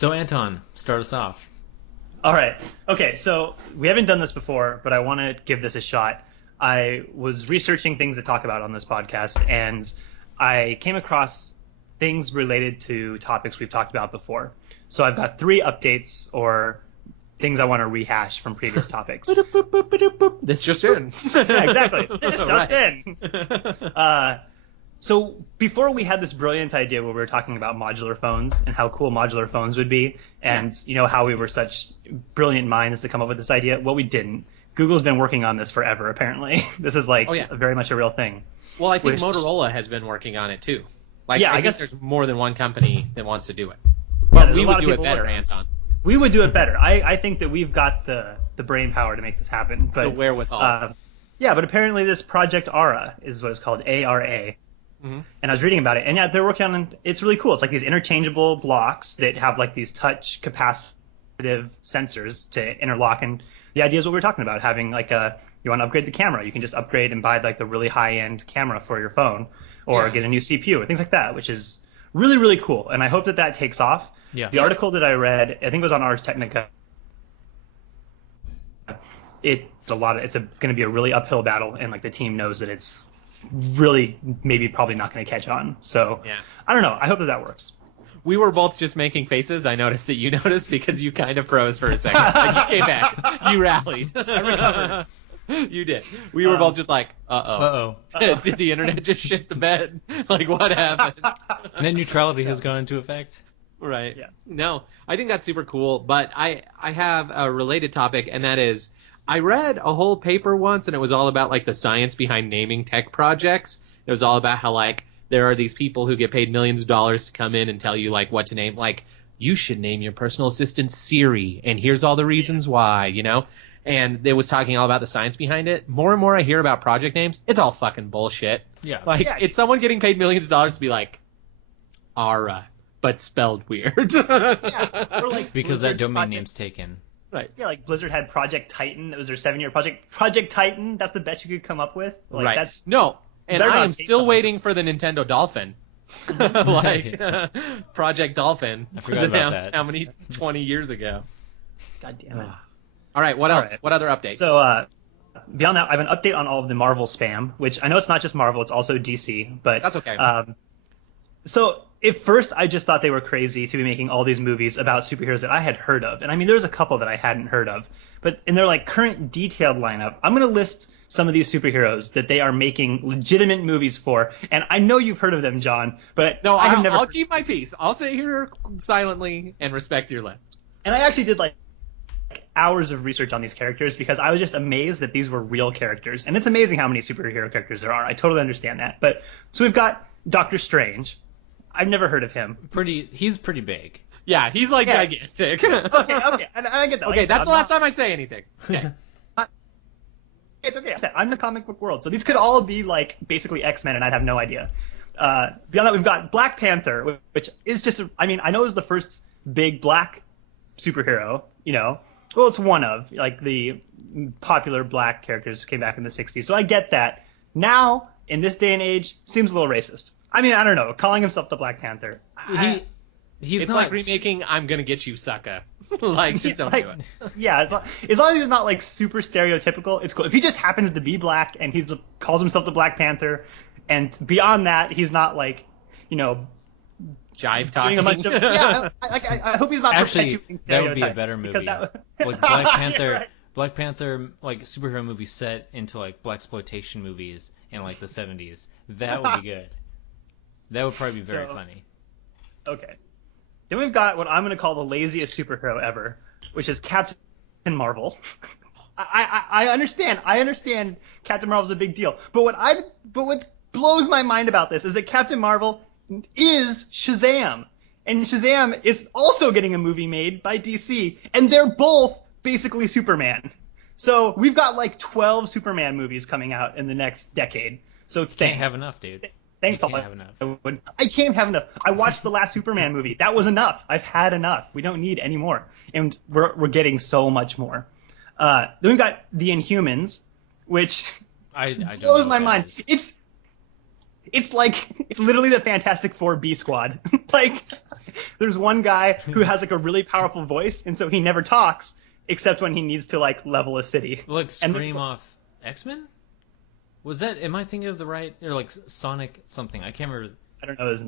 So Anton, start us off. All right. Okay, so we haven't done this before, but I want to give this a shot. I was researching things to talk about on this podcast, and I came across things related to topics we've talked about before. So I've got 3 updates or things I want to rehash from previous topics. This just in. Yeah, exactly. This just in. So before we had this brilliant idea where we were talking about modular phones and how cool modular phones would be, and you know how we were such brilliant minds to come up with this idea. Well, we didn't. Google's been working on this forever, apparently. This is very much a real thing. Well, I think Motorola has been working on it too. Like, yeah, I guess there's more than one company that wants to do it. But we would do it better, Anton. We would do it better. I think that we've got the brain power to make this happen. But, the wherewithal. Yeah, but apparently this Project ARA is what it's called, ARA. Mm-hmm. And I was reading about it, and yeah, they're working on. It's really cool. It's like these interchangeable blocks that have like these touch capacitive sensors to interlock. And the idea is what we were talking about, having like you want to upgrade the camera, you can just upgrade and buy like the really high end camera for your phone, or get a new CPU or things like that, which is really really cool. And I hope that takes off. Yeah. The article that I read, I think it was on Ars Technica. It's going to be a really uphill battle, and like the team knows that it's really probably not going to catch on. So I don't know. I hope that works. We were both just making faces. I noticed that you noticed because you kind of froze for a second. Like you came back. You rallied. I recovered. You did. We were both just like, uh-oh. Did the internet just shit the bed? Like, what happened? Net neutrality has gone into effect. Right. Yeah. No, I think that's super cool. But I have a related topic, and that is, I read a whole paper once, and it was all about like the science behind naming tech projects. It was all about how like there are these people who get paid millions of dollars to come in and tell you like what to name. Like, you should name your personal assistant Siri, and here's all the reasons why, you know? And it was talking all about the science behind it. More and more I hear about project names, it's all fucking bullshit. Yeah. Like, it's someone getting paid millions of dollars to be like, Ara, but spelled weird. Or like because that domain name's taken. Right. Yeah, like Blizzard had Project Titan. That was their 7-year project. Project Titan, that's the best you could come up with. Like, right. That's no, and I am still something. waiting for the Nintendo Dolphin. Project Dolphin was announced how many 20 years ago. God damn it. All right, what else? Right. What other updates? So beyond that, I have an update on all of the Marvel spam, which I know it's not just Marvel, it's also DC, but that's okay. So at first I just thought they were crazy to be making all these movies about superheroes that I had heard of. And I mean, there's a couple that I hadn't heard of. But in their like current detailed lineup, I'm going to list some of these superheroes that they are making legitimate movies for. And I know you've heard of them, John, but no, I'll I'll keep my peace. I'll sit here silently and respect your list. And I actually did like hours of research on these characters because I was just amazed that these were real characters. And it's amazing how many superhero characters there are. I totally understand that. But so we've got Doctor Strange. I've never heard of him. He's pretty big. Yeah, he's like gigantic. Okay, and I get that. Okay, that's the last time I say anything. Okay. It's okay. I'm in the comic book world, so these could all be like basically X-Men, and I'd have no idea. Beyond that, we've got Black Panther, which is just, I mean, I know it was the first big black superhero, you know. Well, it's one of, like, the popular black characters who came back in the 60s, so I get that. Now, in this day and age, seems a little racist. I mean, I don't know, calling himself the Black Panther. It's not like remaking I'm Gonna Get You, Sucka. Like, just don't do it. Yeah, as long as he's not, like, super stereotypical, it's cool. If he just happens to be black and he calls himself the Black Panther, and beyond that, he's not, like, you know, jive talking. A bunch of, I hope he's not perpetuating stereotypes. That would be a better movie. Like Black Panther, right. Black Panther, like superhero movie set into like blaxploitation movies in like the 70s. That would be good. That would probably be very funny. Okay. Then we've got what I'm going to call the laziest superhero ever, which is Captain Marvel. I understand Captain Marvel's a big deal, but what blows my mind about this is that Captain Marvel is Shazam, and Shazam is also getting a movie made by DC, and they're both basically Superman. So we've got like 12 Superman movies coming out in the next decade. So thanks. Can't have enough, dude. Thanks, can't have enough. I can't have enough. I watched the last Superman movie. That was enough. I've had enough. We don't need any more, and we're getting so much more. Then we've got the Inhumans, which I don't blows know my mind. It's literally the Fantastic Four B Squad. Like, there's one guy who has like a really powerful voice, and so he never talks except when he needs to like level a city. Like Scream off X-Men? Was that? Am I thinking of the right or like Sonic something? I can't remember. I don't know his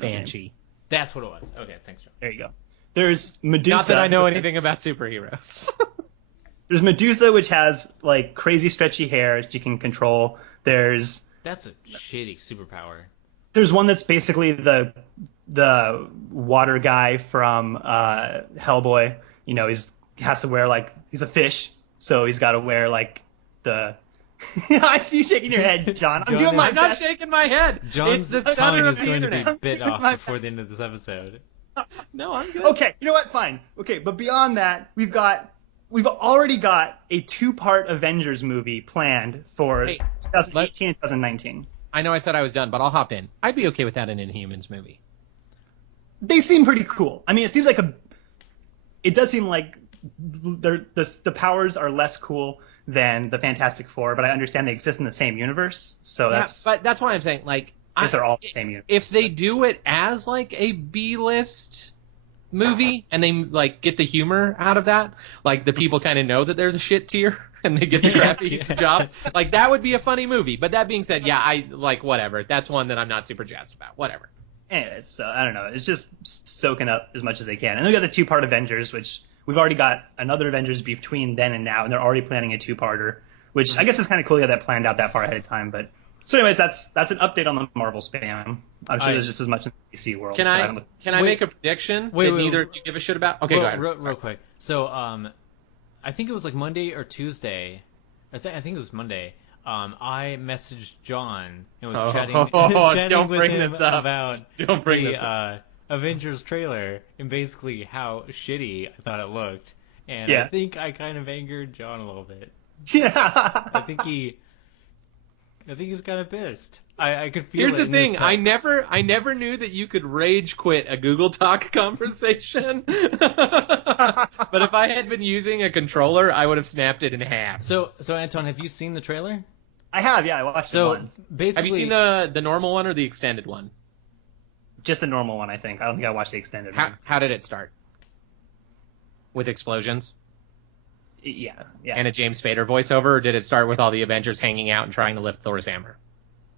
Banshee. name. That's what it was. Okay, thanks, John. There you go. There's Medusa. Not that I know anything about superheroes. There's Medusa, which has like crazy stretchy hair that you can control. That's a shitty superpower. There's one that's basically the water guy from Hellboy. You know, he has to wear like he's a fish, so he's got to wear like the. I see you shaking your head, John. I'm doing my I'm best. not shaking my head. John's it's the tongue center is of the going internet. to be bit off my before the best. end of this episode. No, I'm good. Okay, you know what? Fine. Okay, but beyond that, we've already got a 2-part Avengers movie planned for Hey, 2018 and 2019. I know I said I was done, but I'll hop in. I'd be okay with that in an Inhumans movie. They seem pretty cool. I mean, it does seem like the powers are less cool than the Fantastic Four, but I understand they exist in the same universe, so But that's why I'm saying, like, they're all the same universe. if they do it as like a B-list movie and they like get the humor out of that, like the people kind of know that there's a shit tier and they get the crappy jobs, like that would be a funny movie. But that being said, yeah, I like whatever. That's one that I'm not super jazzed about. Whatever. Anyways, so I don't know. It's just soaking up as much as they can. And we got the 2-part Avengers, which we've already got another Avengers between then and now, and they're already planning a 2-parter, which I guess is kind of cool to get that planned out that far ahead of time. But so anyways, that's an update on the Marvel spam. I'm sure there's just as much in the DC world. Can I make a prediction that neither of you give a shit about? Okay, go ahead. Real quick. So, I think it was like Monday or Tuesday. I think it was Monday. I messaged John and was chatting don't with bring him this up. about Don't bring the this up. Avengers trailer and basically how shitty I thought it looked. And Yeah. I think I kind of angered John a little bit. Yeah. I think he's kind of pissed. I could feel Here's it the in his thing: I text. never knew that you could rage quit a Google Talk conversation. But if I had been using a controller, I would have snapped it in half. So Anton, have you seen the trailer? I have, yeah. I watched it So once. basically, Have you seen the normal one or the extended one? Just the normal one, I think. I don't think I watched the extended one. How did it start? With explosions Yeah. and a James Spader voiceover, or did it start with all the Avengers hanging out and trying to lift Thor's hammer?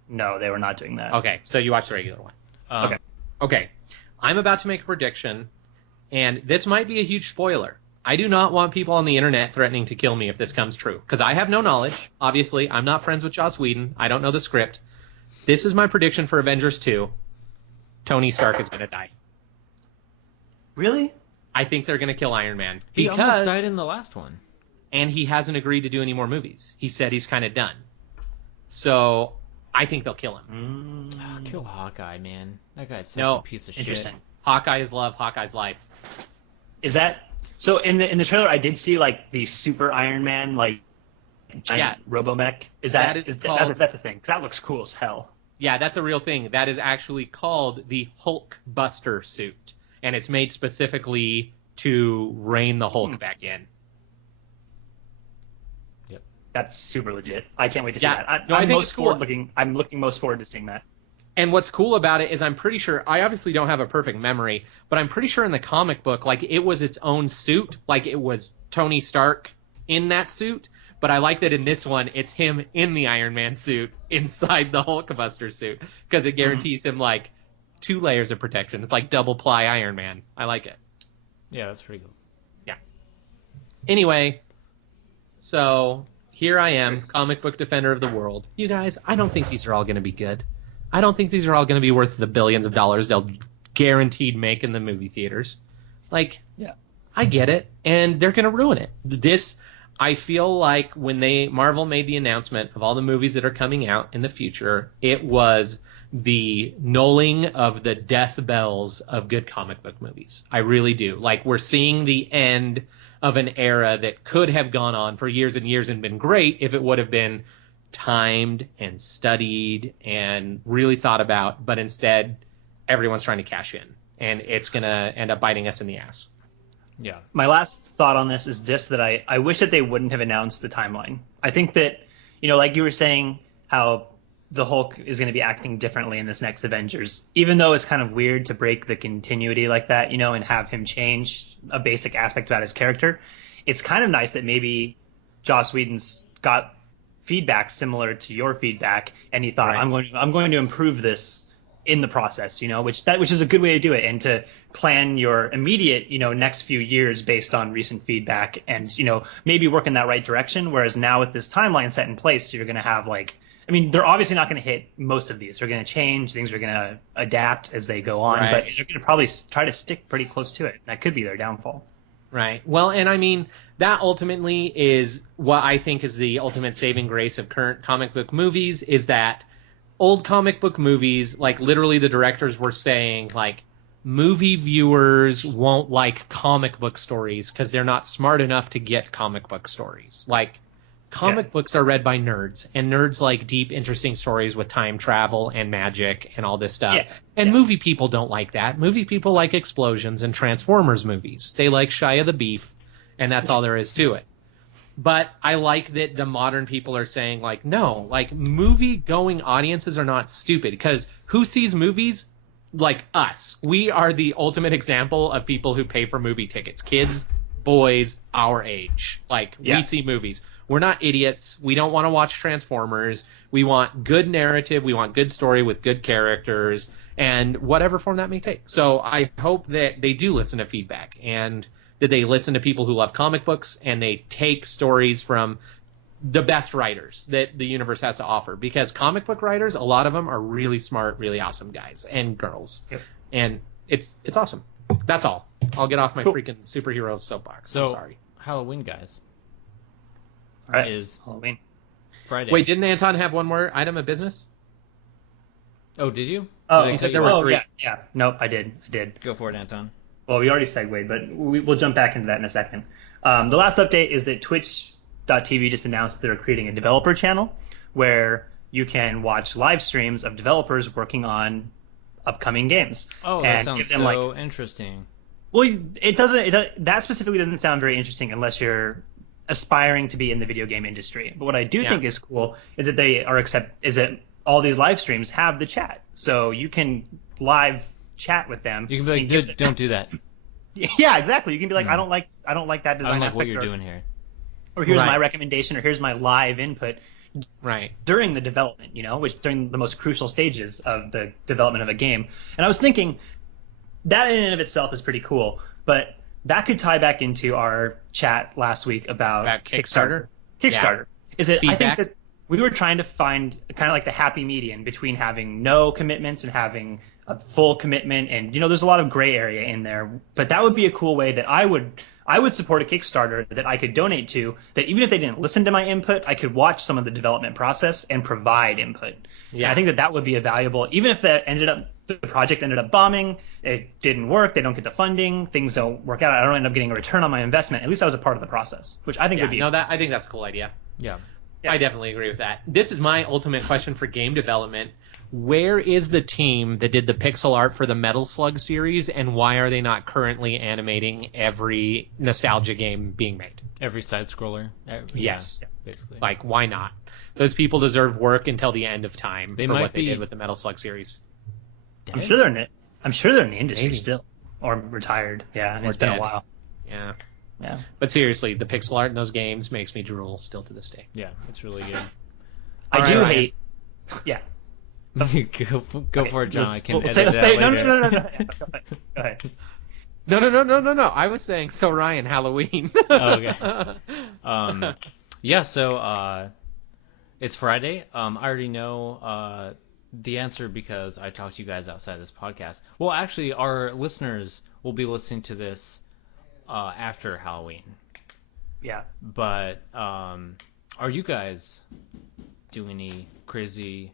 No, they were not doing that. Okay, so you watched the regular one. Okay. Okay. I'm about to make a prediction, and this might be a huge spoiler. I do not want people on the internet threatening to kill me if this comes true, because I have no knowledge. Obviously, I'm not friends with Joss Whedon. I don't know the script. This is my prediction for Avengers 2. Tony Stark is going to die. Really? I think they're going to kill Iron Man. he almost died in the last one. And he hasn't agreed to do any more movies. He said he's kind of done. So I think they'll kill him. Kill Hawkeye, man. That guy's such No, a piece of Interesting. shit. Hawkeye is love. Hawkeye's life. Is that so? In the trailer, I did see like the Super Iron Man, like giant Robomech. That's a thing? 'Cause that looks cool as hell. Yeah, that's a real thing. That is actually called the Hulk Buster suit, and it's made specifically to rein the Hulk back in. Yep. That's super legit. I can't wait to see Yeah. that. No, I I'm think most it's cool. forward-looking. I'm looking most forward to seeing that. And what's cool about it is I'm pretty sure, I obviously don't have a perfect memory, but I'm pretty sure in the comic book, like, it was its own suit. Like, it was Tony Stark in that suit. But I like that in this one, it's him in the Iron Man suit inside the Hulkbuster suit, because it guarantees him, like, 2 layers of protection. It's like double ply Iron Man. I like it. Yeah, that's pretty cool. Yeah. Anyway, so here I am, comic book defender of the world. You guys, I don't think these are all going to be good. I don't think these are all going to be worth the billions of dollars they'll guaranteed make in the movie theaters. Like, Yeah. I get it, and they're going to ruin it. This, I feel like when Marvel made the announcement of all the movies that are coming out in the future, it was the nulling of the death bells of good comic book movies. I really do. Like, we're seeing the end of an era that could have gone on for years and years and been great if it would have been timed and studied and really thought about, but instead everyone's trying to cash in, and it's going to end up biting us in the ass. Yeah. My last thought on this is just that I wish that they wouldn't have announced the timeline. I think that, like you were saying, how the Hulk is going to be acting differently in this next Avengers, even though it's kind of weird to break the continuity like that, you know, and have him change a basic aspect about his character. It's kind of nice that maybe Joss Whedon's got feedback similar to your feedback, and he thought, Right. I'm going to improve this in the process, you know, which is a good way to do it, and to plan your immediate, you know, next few years based on recent feedback, and, you know, maybe work in that right direction. Whereas now with this timeline set in place, you're going to have like, I mean, they're obviously not going to hit most of these. They're going to change. Things are going to adapt as they go on, Right. but they're going to probably try to stick pretty close to it. That could be their downfall. Right. Well, and I mean, that ultimately is what I think is the ultimate saving grace of current comic book movies, is that old comic book movies, like literally the directors were saying, like, movie viewers won't like comic book stories because they're not smart enough to get comic book stories. Like, comic books are read by nerds, and nerds like deep, interesting stories with time travel and magic and all this stuff. Yeah. And movie people don't like that. Movie people like explosions and Transformers movies. They like Shia the Beef, and that's all there is to it. But I like that the modern people are saying, like, no, like, movie-going audiences are not stupid, because who sees movies? Like us. We are the ultimate example of people who pay for movie tickets. Kids, boys, our age. Like, we see movies. We're not idiots. We don't want to watch Transformers. We want good narrative. We want good story with good characters, and whatever form that may take. So I hope that they do listen to feedback, and that they listen to people who love comic books, and they take stories from the best writers that the universe has to offer. Because comic book writers, a lot of them are really smart, really awesome guys and girls. Yep. And it's awesome. That's all. I'll get off my freaking superhero soapbox. So, I'm sorry. Halloween, guys, All right. is Halloween. Friday. Wait, didn't Anton have one more item of business? Oh, did you? Oh, Did I you said cut there you were off? three. Yeah. Nope, I did. Go for it, Anton. Well, we already segued, but we'll jump back into that in a second. The last update is that Twitch.tv just announced that they're creating a developer channel where you can watch live streams of developers working on upcoming games. Oh, that and sounds give them, so interesting. Well, that specifically doesn't sound very interesting unless you're aspiring to be in the video game industry. But what I do think is cool is that that all these live streams have the chat, so you can live chat with them. You can be like, and dude, don't do that. Yeah, exactly. You can be like, I don't like that I design don't like aspect, what you're doing here. or here's Right. my recommendation, or here's my live input Right. during the development, you know, which during the most crucial stages of the development of a game. And I was thinking that in and of itself is pretty cool, but that could tie back into our chat last week about Kickstarter? Kickstarter. Is it? Feedback? I think that we were trying to find kind of like the happy median between having no commitments and having a full commitment, and you know, there's a lot of gray area in there. But that would be a cool way that I would support a Kickstarter that I could donate to, that even if they didn't listen to my input, I could watch some of the development process and provide input. Yeah. And I think that would be a valuable, even if the project ended up bombing, it didn't work, they don't get the funding, things don't work out, I don't end up getting a return on my investment. At least I was a part of the process, which I think would be. I think that's a cool idea. Yeah. I definitely agree with that. This is my ultimate question for game development. Where is the team that did the pixel art for the Metal Slug series, and why are they not currently animating every nostalgia game being made? Every side scroller. Yes. Yeah, basically. Like, why not? Those people deserve work until the end of time They for might what they be- did with the Metal Slug series. I'm sure they're in the industry Maybe. still, or retired. Yeah, and Or it's been a dead. while. Yeah. Yeah. But seriously, the pixel art in those games makes me drool still to this day. Yeah, it's really good. I do Ryan. hate. Yeah. Go for it, John. I can We'll edit that no, later. no. Go ahead. No. I was saying, so Ryan, Halloween. Oh, okay. Yeah, so it's Friday. I already know the answer because I talked to you guys outside this podcast. Well, actually, our listeners will be listening to this after Halloween. Yeah. But are you guys doing any crazy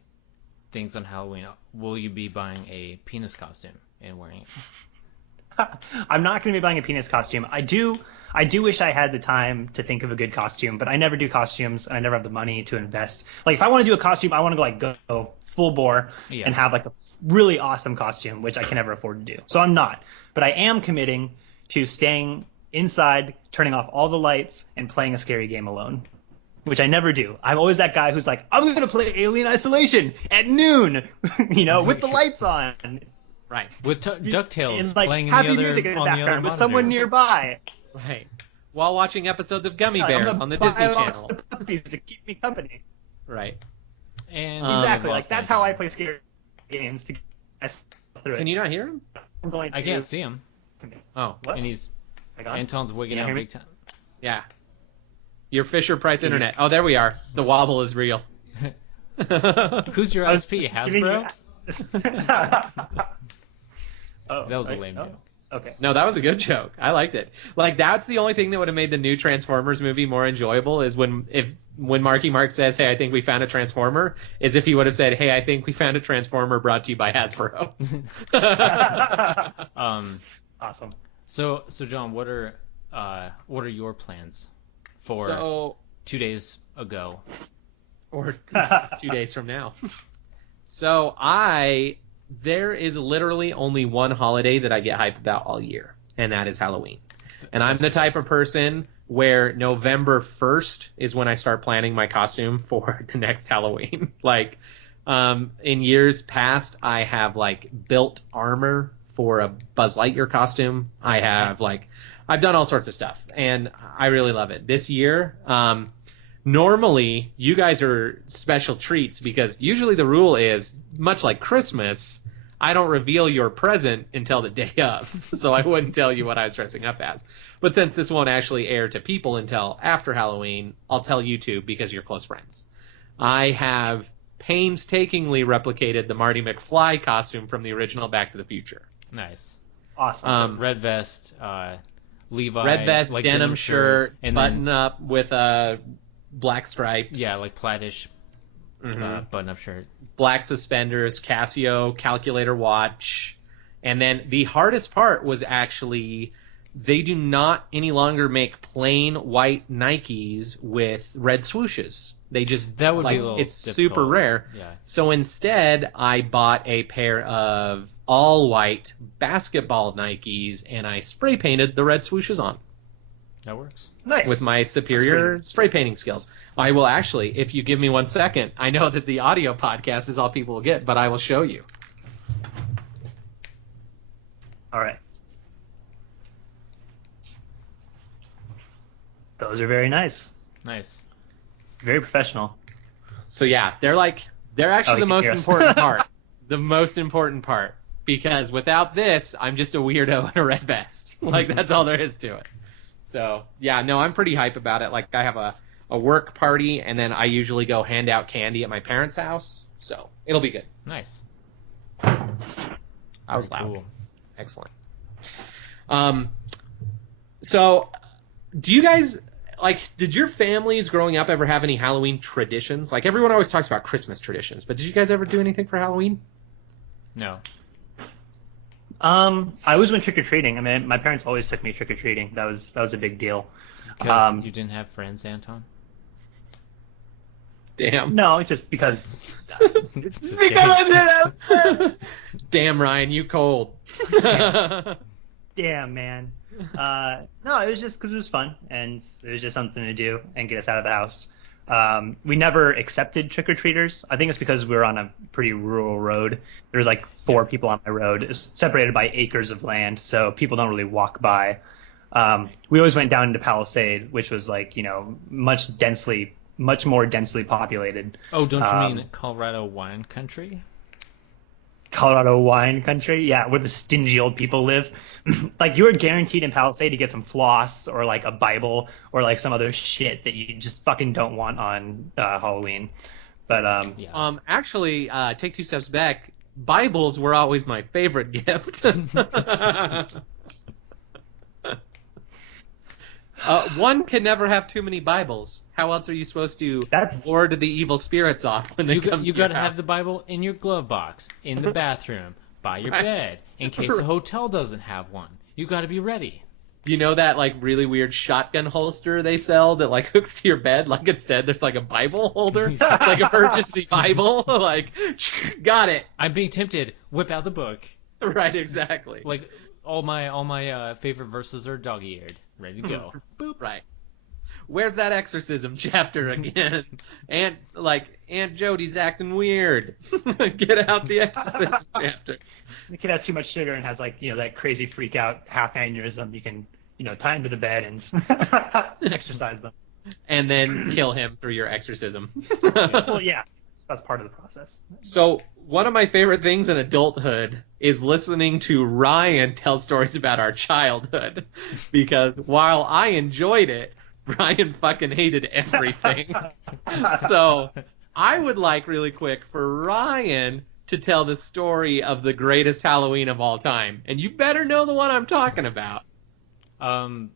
things on Halloween? Will you be buying a penis costume and wearing it? I'm not going to be buying a penis costume. I do wish I had the time to think of a good costume, but I never do costumes, and I never have the money to invest. Like, if I want to do a costume, I want to go full bore and have like a really awesome costume, which I can never afford to do. So I'm not. But I am committing to staying inside, turning off all the lights, and playing a scary game alone. which I never do. I'm always that guy who's like, I'm gonna play Alien Isolation at noon, with the lights on. Right. With DuckTales And like playing happy in the music other, in the on the other background with monitor. someone nearby. Right. While watching episodes of Gummy I'm Bears gonna on the buy Disney lots Channel. of puppies to keep me company. Right. And Exactly. we've Like lost that's Anton. how I play scary games to get through it. Can you not hear him? I'm going to. I can't see him, Oh. What? and he's Am I gone? Anton's wigging Can you out hear me? big time. Yeah. Your Fisher Price internet. Oh, there we are. The wobble is real. Who's your I was ISP? giving Hasbro? Oh, That was a right? lame Oh, joke. okay. No, that was a good joke. I liked it. Like that's the only thing that would have made the new Transformers movie more enjoyable is when Marky Mark says, "Hey, I think we found a Transformer," is if he would have said, "Hey, I think we found a Transformer brought to you by Hasbro." Awesome. So John, what are your plans for So 2 days ago? or 2 days from now. So there is literally only one holiday that I get hype about all year, and that is Halloween. And I'm the type of person where November 1st is when I start planning my costume for the next Halloween. Like, in years past, I have like built armor for a Buzz Lightyear costume. I've done all sorts of stuff, and I really love it. This year, normally you guys are special treats because usually the rule is, much like Christmas, I don't reveal your present until the day of, so I wouldn't tell you what I was dressing up as. But since this won't actually air to people until after Halloween, I'll tell you two because you're close friends. I have painstakingly replicated the Marty McFly costume from the original Back to the Future. Nice. Awesome. Red vest, Levi. Red vest, like denim shirt, and button then, up with black stripes. yeah, like plaidish button-up shirt. Black suspenders, Casio calculator watch. And then the hardest part was actually they do not any longer make plain white Nikes with red swooshes. They just That would be a little it's difficult. super rare. Yeah. So instead, I bought a pair of all white basketball Nikes and I spray painted the red swooshes on That works. Nice. with my superior spray painting skills. I will actually, if you give me 1 second, I know that the audio podcast is all people will get, but I will show you. All right. Those are very nice. Nice. Very professional. So yeah, they're actually Oh, the most yes. important part. The most important part. Because without this, I'm just a weirdo in a red vest. Like, that's all there is to it. So, yeah, no, I'm pretty hype about it. Like, I have a work party, and then I usually go hand out candy at my parents' house. So, it'll be good. Nice. I was Very loud. cool. Excellent. So, do you guys, did your families growing up ever have any Halloween traditions? Like, everyone always talks about Christmas traditions, but did you guys ever do anything for Halloween? No. I always went trick or treating. I mean, my parents always took me trick or treating. That was a big deal. Because you didn't have friends, Anton? Damn. No, it's just because. Just I kidding. didn't have. Damn, Ryan, you cold. Damn, man. No, it was just because it was fun and it was just something to do and get us out of the house. We never accepted trick-or-treaters. I think it's because we were on a pretty rural road. There's like 4 people on my road. It's separated by acres of land, so people don't really walk by. We always went down into Palisade, which was like, much more densely populated. Oh, don't you mean Colorado wine country? Colorado wine country, yeah, where the stingy old people live. Like, you were guaranteed in Palisade to get some floss or like a Bible or like some other shit that you just fucking don't want on Halloween. But Yeah. Actually, take 2 steps back. Bibles were always my favorite gift. One can never have too many Bibles. How else are you supposed to ward the evil spirits off when they come? You got to have the Bible in your glove box, in the bathroom, by your bed, in case the hotel doesn't have one. You got to be ready. You know that like really weird shotgun holster they sell that like hooks to your bed? Like instead there's like a Bible holder, like emergency Bible. Like, got it. I'm being tempted. Whip out the book. Right, exactly. Like all my favorite verses are dog-eared, ready to go. Boop. Right. Where's that exorcism chapter again? Aunt Jody's acting weird. Get out the exorcism chapter. The kid has too much sugar and has that crazy freak out half aneurysm. You can tie him to the bed and exercise them. And then kill him through your exorcism. Well, yeah, that's part of the process. So one of my favorite things in adulthood is listening to Ryan tell stories about our childhood, because while I enjoyed it, Ryan fucking hated everything. So I would like really quick for Ryan to tell the story of the greatest Halloween of all time, and you better know the one I'm talking about. I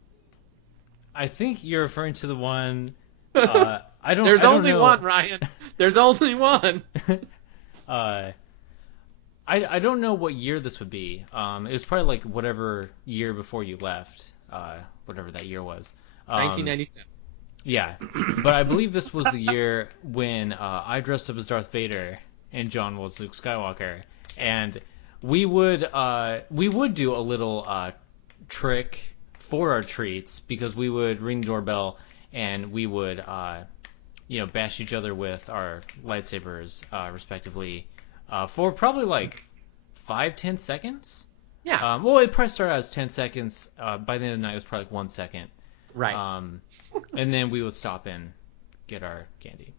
think you're referring to the one. I don't. There's I don't only know. one, Ryan. There's only one. I don't know what year this would be. It was probably like whatever year before you left. Whatever that year was. 1997. Yeah, but I believe this was the year when I dressed up as Darth Vader and John was Luke Skywalker, and we would do a little trick for our treats, because we would ring the doorbell and we would bash each other with our lightsabers respectively for probably like 5-10 seconds. Yeah. Well, it probably started out as 10 seconds. By the end of the night, it was probably like 1 second. Right. And then we would stop and get our candy.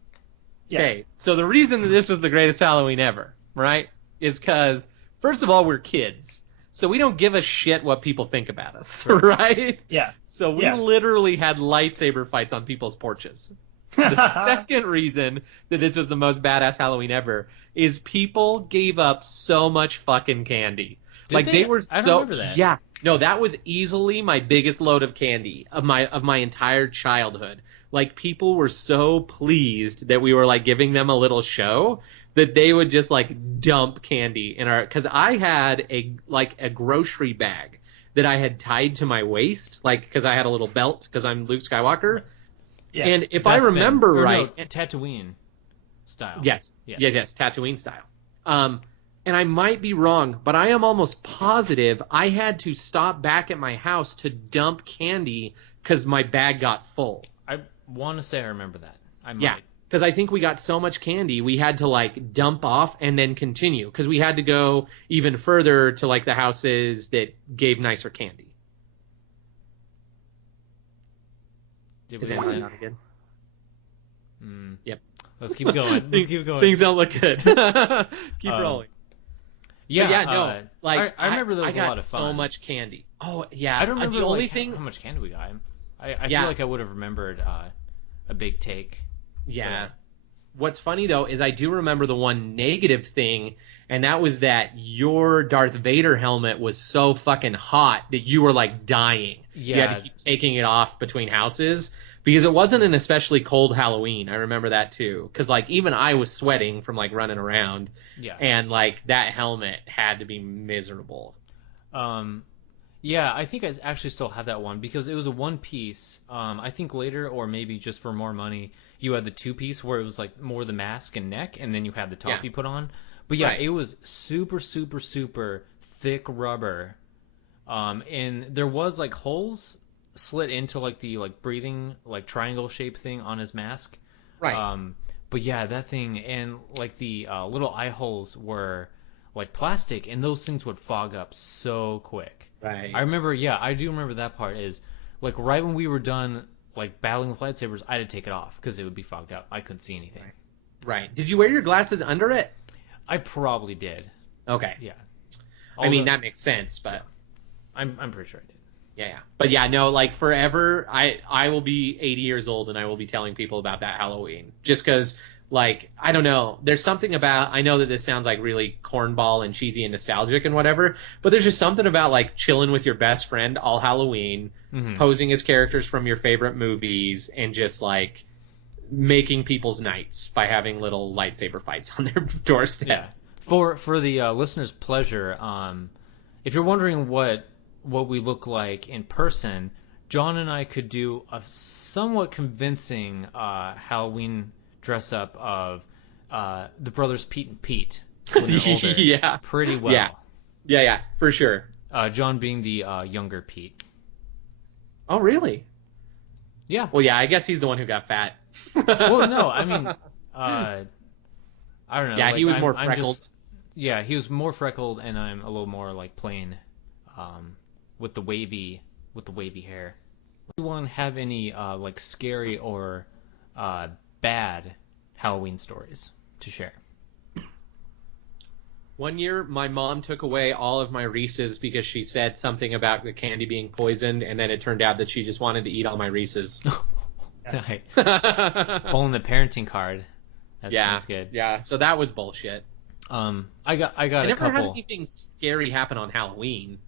Okay, so the reason that this was the greatest Halloween ever, right, is because, first of all, we're kids. So we don't give a shit what people think about us, right? Yeah. So we literally had lightsaber fights on people's porches. The second reason that this was the most badass Halloween ever is people gave up so much fucking candy. Did they were I don't so remember that. Yeah. No, that was easily my biggest load of candy of my entire childhood. Like, people were so pleased that we were like giving them a little show that they would just like dump candy in our, because I had a grocery bag that I had tied to my waist, like, because I had a little belt because I'm Luke Skywalker. Yeah. And if I remember right, no, Tatooine style. yes, Tatooine style. And I might be wrong, but I am almost positive I had to stop back at my house to dump candy because my bag got full. I want to say I remember that. I might. Yeah, because I think we got so much candy, we had to like dump off and then continue, because we had to go even further to like the houses that gave nicer candy. Did Is we Anthony do on again? Yep. Let's keep going. Let's keep going. Things don't look good. Keep rolling. Yeah, like I remember there was I got a lot of fun. so much candy. Oh yeah, I don't remember the only like, thing. how much candy we got. I Yeah. feel like I would have remembered a big take. Yeah. What's funny though is I do remember the one negative thing, and that was that your Darth Vader helmet was so fucking hot that you were like dying. Yeah. You had to keep taking it off between houses because it wasn't an especially cold Halloween. I remember that too, because like even I was sweating from like running around. Yeah. And like that helmet had to be miserable. Yeah, I think I actually still have that one because it was a one piece. I think later, or maybe just for more money, you had the two piece where it was like more the mask and neck, and then you had the top you put on. But yeah, It was super, super, super thick rubber. And there was like holes slit into like the like breathing like triangle shape thing on his mask. Right. But yeah, that thing, and like the little eye holes were like plastic, and those things would fog up so quick. Right. I remember, I do remember that part is like right when we were done like battling with lightsabers, I had to take it off because it would be fogged up. I couldn't see anything. Right. Did you wear your glasses under it? I probably did. Okay. Yeah. I mean, that makes sense, but I'm pretty sure I did. Yeah. But yeah, no, like forever, I will be 80 years old and I will be telling people about that Halloween. Just because, like, I don't know. There's something about, I know that this sounds like really cornball and cheesy and nostalgic and whatever, but there's just something about like chilling with your best friend all Halloween, posing as characters from your favorite movies, and just like making people's nights by having little lightsaber fights on their doorstep. Yeah. For the listeners' pleasure, if you're wondering what we look like in person, John and I could do a somewhat convincing Halloween dress up of the brothers Pete and Pete when they're older. Yeah. Pretty well. Yeah, for sure. John being the younger Pete. Oh, really? Yeah. Well, yeah, I guess he's the one who got fat. Well, no, I mean, I don't know. Yeah, like, he was more I'm freckled. Yeah, he was more freckled, and I'm a little more like plain, with the wavy hair. Anyone have any like scary or bad Halloween stories to share? One year, my mom took away all of my Reese's because she said something about the candy being poisoned, and then it turned out that she just wanted to eat all my Reese's. Nice. Pulling the parenting card. That's good. Yeah, so that was bullshit. I got I a never couple. had anything scary happen on Halloween.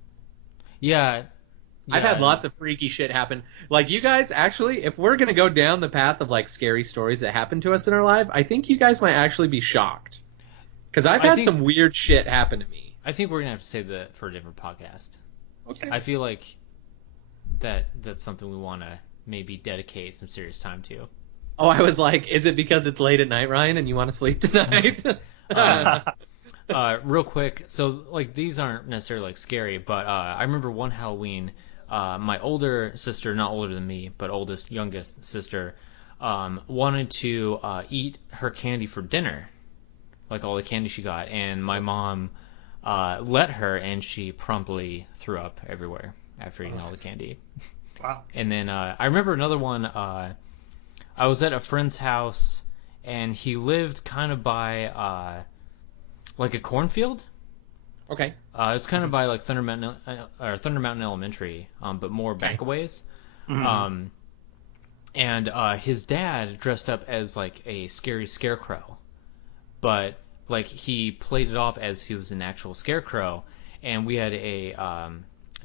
Yeah. I've had lots of freaky shit happen. Like, you guys, actually, if we're going to go down the path of, like, scary stories that happened to us in our life, I think you guys might actually be shocked. Because I've had some weird shit happen to me. I think we're going to have to save that for a different podcast. Okay. I feel like that's something we want to maybe dedicate some serious time to. Oh, I was like, is it because it's late at night, Ryan, and you want to sleep tonight? Real quick, so like these aren't necessarily like scary, but I remember one Halloween, my older sister, not older than me, but youngest sister, wanted to eat her candy for dinner, like all the candy she got, and my mom let her, and she promptly threw up everywhere after eating all the candy. Wow. And then I remember another one. I was at a friend's house, and he lived kind of by like a cornfield. Okay. It's kind of by like Thunder Mountain Elementary, but more back a ways. Mm-hmm. And his dad dressed up as like a scary scarecrow, but like he played it off as he was an actual scarecrow. And we had a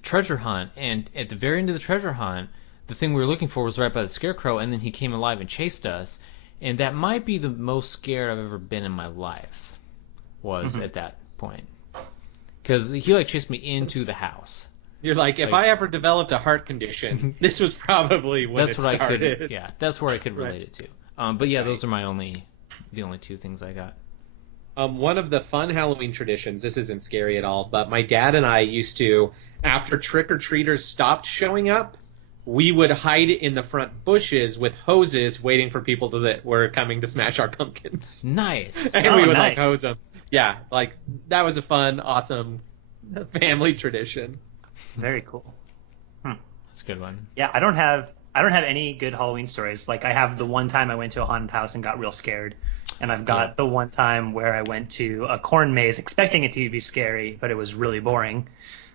treasure hunt, and at the very end of the treasure hunt, the thing we were looking for was right by the scarecrow, and then he came alive and chased us. And that might be the most scared I've ever been in my life, was at that point. Because he like chased me into the house. You're like, if I ever developed a heart condition, this was probably when that's it what started. I could. Yeah, that's where I could relate it to. But yeah, those are the only two things I got. One of the fun Halloween traditions, this isn't scary at all, but my dad and I used to, after trick-or-treaters stopped showing up, we would hide in the front bushes with hoses waiting for people that were coming to smash our pumpkins. Nice. And we would like hose them. Yeah, like that was a fun, awesome family tradition. Very cool. That's a good one. Yeah, I don't have any good Halloween stories. Like, I have the one time I went to a haunted house and got real scared. And I've got the one time where I went to a corn maze expecting it to be scary, but it was really boring.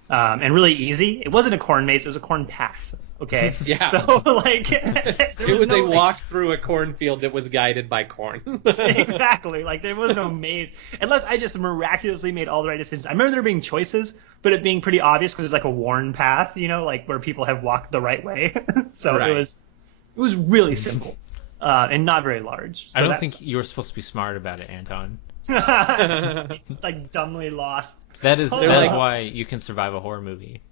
And really easy. It wasn't a corn maze, it was a corn path. Okay? Yeah. So, like... It was a walk through a cornfield that was guided by corn. Exactly. Like, there was no maze. Unless I just miraculously made all the right decisions. I remember there being choices, but it being pretty obvious because there's like a worn path, you know, like where people have walked the right way. So Right. it was really simple. And not very large. So I don't think you were supposed to be smart about it, Anton. like dumbly lost. That is like- why you can survive a horror movie.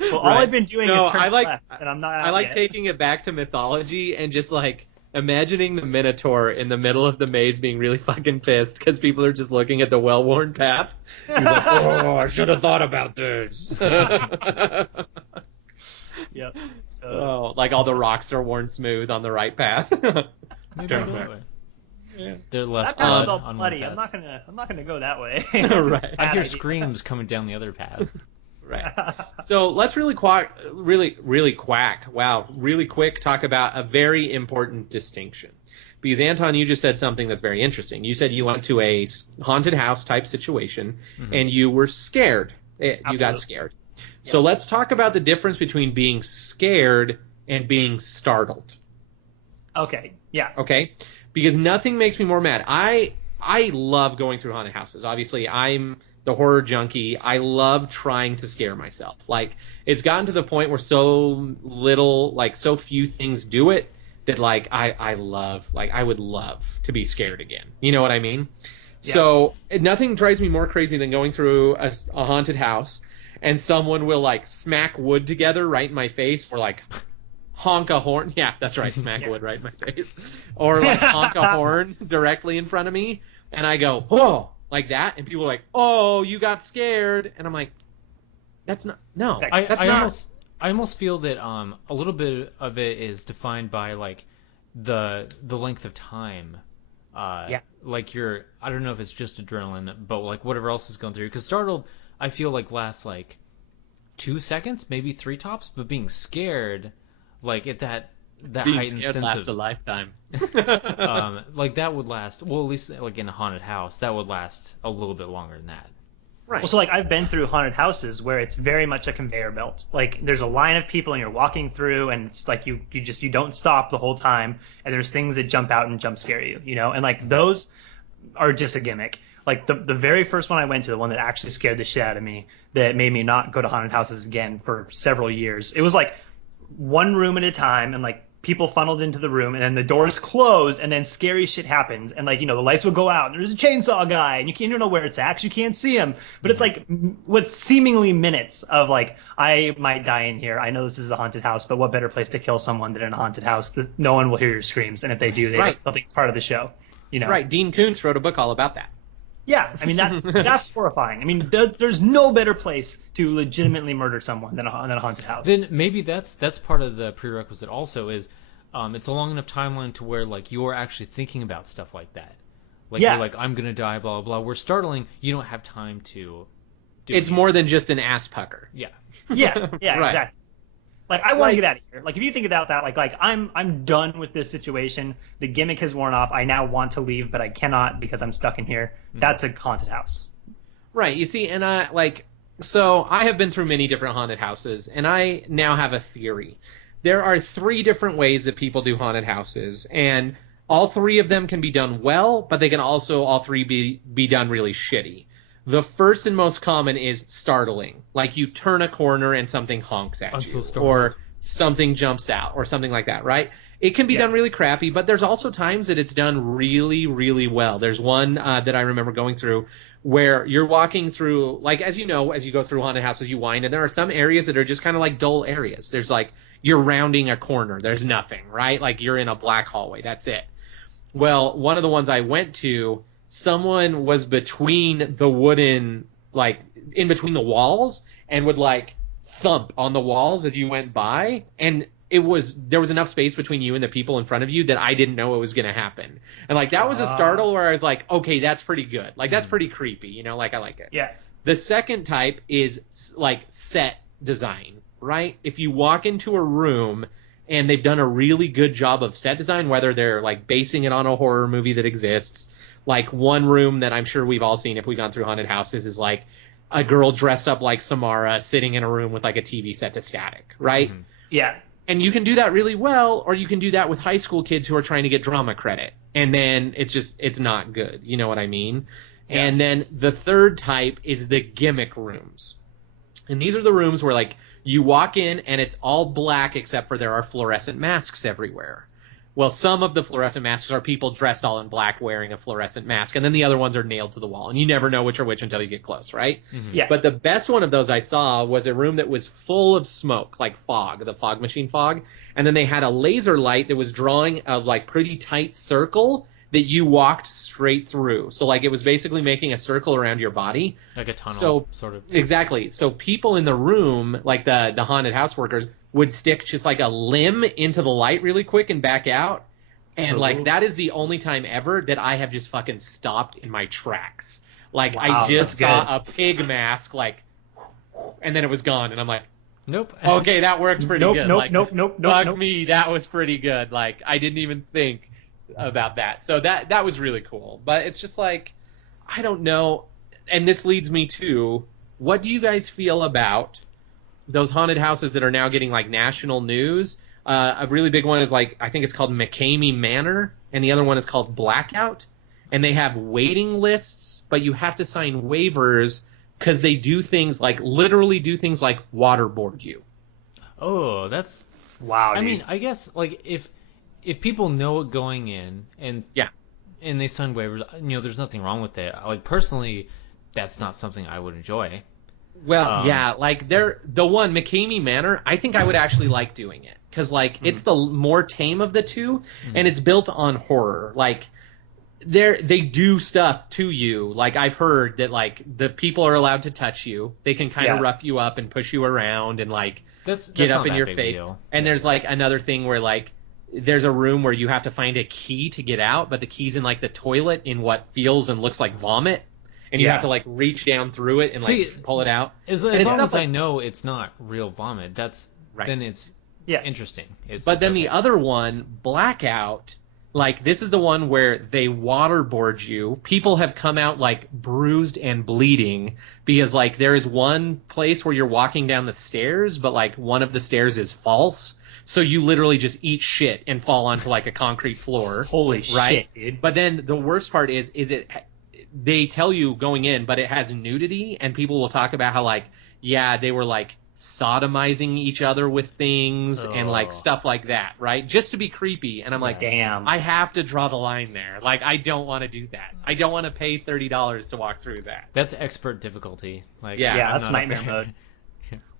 Well, all I've been doing is turning left, and I'm not out I like yet. taking it back to mythology and just like imagining the Minotaur in the middle of the maze being really fucking pissed because people are just looking at the well-worn path. He's like, oh, I should have thought about this. Yep. So Oh, like all the rocks are worn smooth on the right path. Maybe I'll go that way. They're less that path blood is all on one bloody. path. I'm not gonna go that way. Right. I hear idea. screams coming down the other path. Right. So let's really quick talk about a very important distinction. Because Anton, you just said something that's very interesting. You said you went to a haunted house type situation and you were scared. You got Absolutely. scared. So let's talk about the difference between being scared and being startled. Okay. Yeah. Okay? Because nothing makes me more mad. I love going through haunted houses. Obviously, I'm the horror junkie. I love trying to scare myself. Like, it's gotten to the point where so few things do it that, like, I would love to be scared again. You know what I mean? Yeah. So, nothing drives me more crazy than going through a haunted house and someone will, like, smack wood together right in my face or, like, honk a horn. Yeah, that's right, smack wood right in my face. Or, like, honk a horn directly in front of me. And I go, oh, like that. And people are like, oh, you got scared. And I'm like, that's not, no. I I almost feel that a little bit of it is defined by like the length of time. Like I don't know if it's just adrenaline, but like whatever else is going through. Because startled, I feel like lasts like 2 seconds, maybe 3 tops. But being scared, like at that Being heightened scared sense lasts of a lifetime. like that would last. Well, at least like in a haunted house, that would last a little bit longer than that. Right. Well, so like I've been through haunted houses where it's very much a conveyor belt. Like there's a line of people and you're walking through, and it's like you don't stop the whole time, and there's things that jump out and jump scare you, you know, and like those are just a gimmick. Like the very first one I went to, the one that actually scared the shit out of me, that made me not go to haunted houses again for several years. It was like one room at a time, and like people funneled into the room, and then the doors closed, and then scary shit happens, and like, you know, the lights would go out, and there's a chainsaw guy, and you can't even know where it's at 'cause you can't see him. But it's like what's seemingly minutes of like, I might die in here. I know this is a haunted house, but what better place to kill someone than in a haunted house? No one will hear your screams, and if they do, they'll think it's part of the show. You know? Right. Dean Koontz wrote a book all about that. Yeah, I mean that's horrifying. I mean, there's no better place to legitimately murder someone than a haunted house. Then maybe that's part of the prerequisite. Also, is it's a long enough timeline to where like you're actually thinking about stuff like that. Like you're like, I'm gonna die, blah blah blah. Where startling, you don't have time to. It's more than just an ass pucker. Yeah. Yeah, Right. exactly. Like I want to get out of here. Like if you think about that, like I'm done with this situation. The gimmick has worn off. I now want to leave, but I cannot because I'm stuck in here. That's a haunted house. Right. You see, and so I have been through many different haunted houses, and I now have a theory. There are 3 different ways that people do haunted houses, and all 3 of them can be done well, but they can also all 3 be done really shitty. The first and most common is startling. Like you turn a corner and something honks at you, or something jumps out, or something like that, right? It can be done really crappy, but there's also times that it's done really, really well. There's one that I remember going through where you're walking through, like, as you know, as you go through haunted houses, you wind, and there are some areas that are just kind of like dull areas. There's like, you're rounding a corner. There's nothing, right? Like you're in a black hallway. That's it. Well, one of the ones I went to, someone was between the wooden, like, in between the walls, and would, like, thump on the walls as you went by, and there was enough space between you and the people in front of you that I didn't know it was going to happen. And, like, that was a startle where I was like, okay, that's pretty good. Like, that's pretty creepy, you know, like, I like it. Yeah. The second type is, like, set design, right? If you walk into a room and they've done a really good job of set design, whether they're, like, basing it on a horror movie that exists. Like, one room that I'm sure we've all seen if we've gone through haunted houses is, like, a girl dressed up like Samara sitting in a room with, like, a TV set to static, right? Mm-hmm. Yeah. And you can do that really well, or you can do that with high school kids who are trying to get drama credit. And then it's not good. You know what I mean? Yeah. And then the third type is the gimmick rooms. And these are the rooms where, like, you walk in and it's all black except for there are fluorescent masks everywhere. Well, some of the fluorescent masks are people dressed all in black wearing a fluorescent mask, and then the other ones are nailed to the wall, and you never know which are which until you get close, right? Mm-hmm. Yeah. But the best one of those I saw was a room that was full of smoke, like fog, the fog machine fog, and then they had a laser light that was drawing a, like, pretty tight circle that you walked straight through. So, like, it was basically making a circle around your body. Like a tunnel, sort of. Exactly. So people in the room, like the haunted house workers, would stick just like a limb into the light really quick and back out. And like that is the only time ever that I have just fucking stopped in my tracks. Like, wow, I just saw a pig mask, like, and then it was gone. And I'm like, nope. Okay, that worked pretty good. Nope. Fuck me, that was pretty good. Like, I didn't even think about that. So that was really cool. But it's just like, I don't know. And this leads me to, what do you guys feel about those haunted houses that are now getting, like, national news? A really big one is, like, I think it's called McCamey Manor, and the other one is called Blackout. And they have waiting lists, but you have to sign waivers because they do things like, literally do things like waterboard you. Oh, that's... Wow, I mean, I guess, like, if people know it going in, and and they sign waivers, you know, there's nothing wrong with it. Like, personally, that's not something I would enjoy. Well, yeah, like, the one, McCamey Manor, I think I would actually like doing it. Because, like, it's the more tame of the two, and it's built on horror. Like, they do stuff to you. Like I've heard that like the people are allowed to touch you. They can kind of rough you up and push you around and like get up in your face. And there's like another thing where like there's a room where you have to find a key to get out, but the key's in like the toilet in what feels and looks like vomit. And you have to like reach down through it and like pull it out. As long as I know it's not real vomit, then it's interesting. But then the other one, Blackout, like this is the one where they waterboard you. People have come out like bruised and bleeding because like there is one place where you're walking down the stairs, but like one of the stairs is false. So you literally just eat shit and fall onto like a concrete floor. Holy shit, dude. But then the worst part is they tell you going in, but it has nudity, and people will talk about how like, yeah, they were like sodomizing each other with things and like stuff like that, right? Just to be creepy. And I'm like, damn, I have to draw the line there. Like, I don't want to do that. I don't want to pay $30 to walk through that. That's expert difficulty. Like, that's nightmare mode.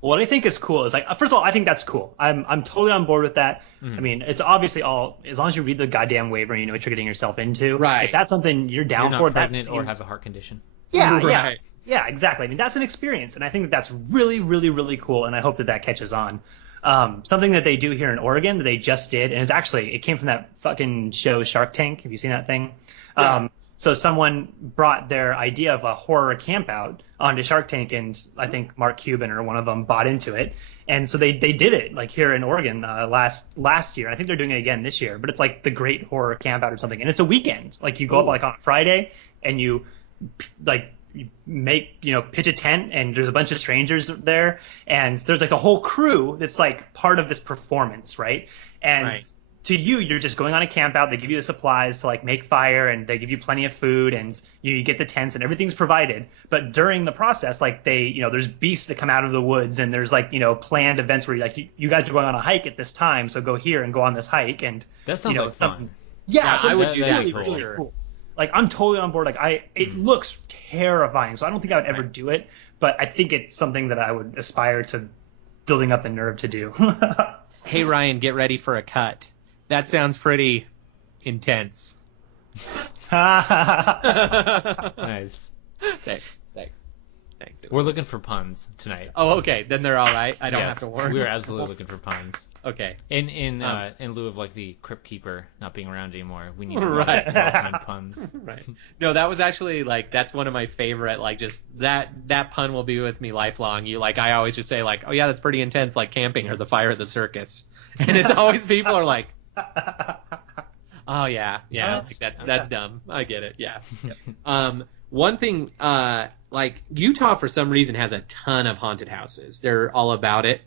Well, what I think is cool is like, first of all, I think that's cool. I'm totally on board with that. I mean, it's obviously all as long as you read the goddamn waiver and you know what you're getting yourself into. Right. If that's something you're down you're for, not pregnant that or have a heart condition. Yeah, exactly. I mean, that's an experience, and I think that's really, really, really cool, and I hope that catches on. Something that they do here in Oregon that they just did, and it came from that fucking show Shark Tank. Have you seen that thing? Yeah. So someone brought their idea of a horror campout onto Shark Tank, and I think Mark Cuban or one of them bought into it. And so they did it like here in Oregon last year. I think they're doing it again this year, but it's like the Great Horror Campout or something. And it's a weekend. Like you go up like on a Friday and you like pitch a tent, and there's a bunch of strangers there, and there's like a whole crew that's like part of this performance, right? And to you, you're just going on a camp out. They give you the supplies to like make fire, and they give you plenty of food, and you get the tents, and everything's provided. But during the process, like there's beasts that come out of the woods, and there's like planned events where you guys are going on a hike at this time, so go here and go on this hike, and that sounds like fun. Yeah, so I would do that. Really, really cool. Like I'm totally on board. Like it looks terrifying, so I don't think I would ever do it, but I think it's something that I would aspire to building up the nerve to do. Hey Ryan, get ready for a cut. That sounds pretty intense. Nice. Thanks. We're looking for puns tonight. Oh, okay. Then they're all right. I don't have to worry. We're absolutely looking for puns. Okay. In lieu of like the Crypt Keeper not being around anymore, we need well-timed puns. Right. No, that was actually like that's one of my favorite. Like just that pun will be with me lifelong. I always just say like, oh yeah, that's pretty intense, like camping or the fire at the circus, and it's always people are like. Oh yeah, like that's dumb. I get it. Yeah. One thing, like Utah for some reason has a ton of haunted houses. They're all about it.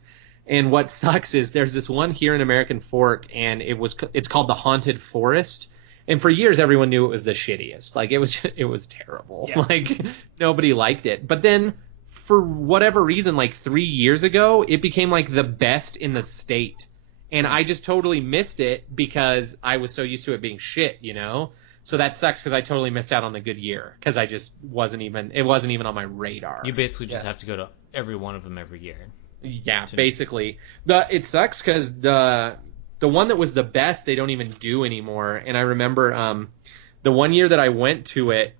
And what sucks is there's this one here in American Fork, and it's called the Haunted Forest. And for years everyone knew it was the shittiest. Like it was terrible. Yeah. Like nobody liked it. But then for whatever reason, like 3 years ago, it became like the best in the state. And I just totally missed it because I was so used to it being shit, So that sucks because I totally missed out on the good year because I just wasn't even on my radar. You basically just have to go to every one of them every year. Yeah, basically. It sucks because the one that was the best they don't even do anymore. And I remember the one year that I went to it,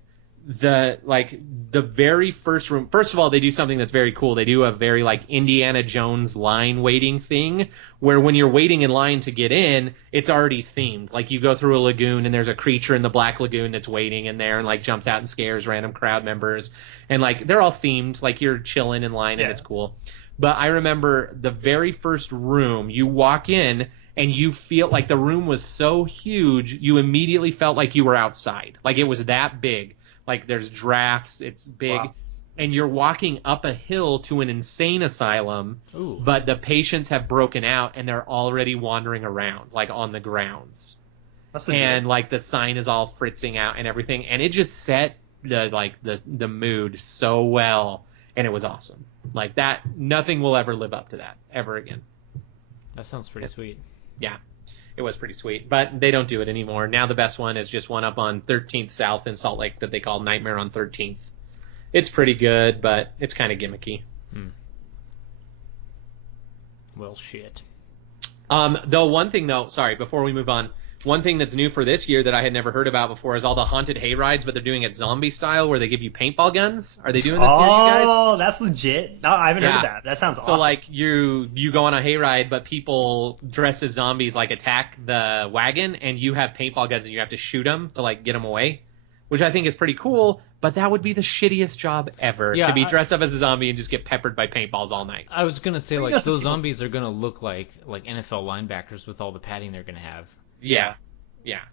the very first room. First of all, they do something that's very cool. They do a very like Indiana Jones line waiting thing where when you're waiting in line to get in, it's already themed. Like you go through a lagoon and there's a creature in the black lagoon that's waiting in there and like jumps out and scares random crowd members. And like they're all themed, like you're chilling in line and it's cool. But I remember the very first room, you walk in and you feel like the room was so huge, you immediately felt like you were outside. Like it was that big. Like there's drafts, it's big, and you're walking up a hill to an insane asylum, but the patients have broken out and they're already wandering around, like on the grounds. And like the sign is all fritzing out and everything, and it just set the mood so well, and it was awesome. Like that, nothing will ever live up to that ever again. That sounds pretty sweet. Yeah. It was pretty sweet, but they don't do it anymore. Now the best one is just one up on 13th South in Salt Lake that they call Nightmare on 13th. It's pretty good, but it's kind of gimmicky. Well, shit. Though one thing, though, sorry, before we move on, one thing that's new for this year that I had never heard about before is all the haunted hay rides, but they're doing it zombie style where they give you paintball guns. Are they doing this near you guys? Oh, that's legit. No, I haven't heard of that. That sounds awesome. So like you go on a hayride, but people dressed as zombies like attack the wagon, and you have paintball guns and you have to shoot them to like get them away, which I think is pretty cool. But that would be the shittiest job ever, to be dressed up as a zombie and just get peppered by paintballs all night. I was gonna say like those zombies are gonna look like NFL linebackers with all the padding they're gonna have. Yeah.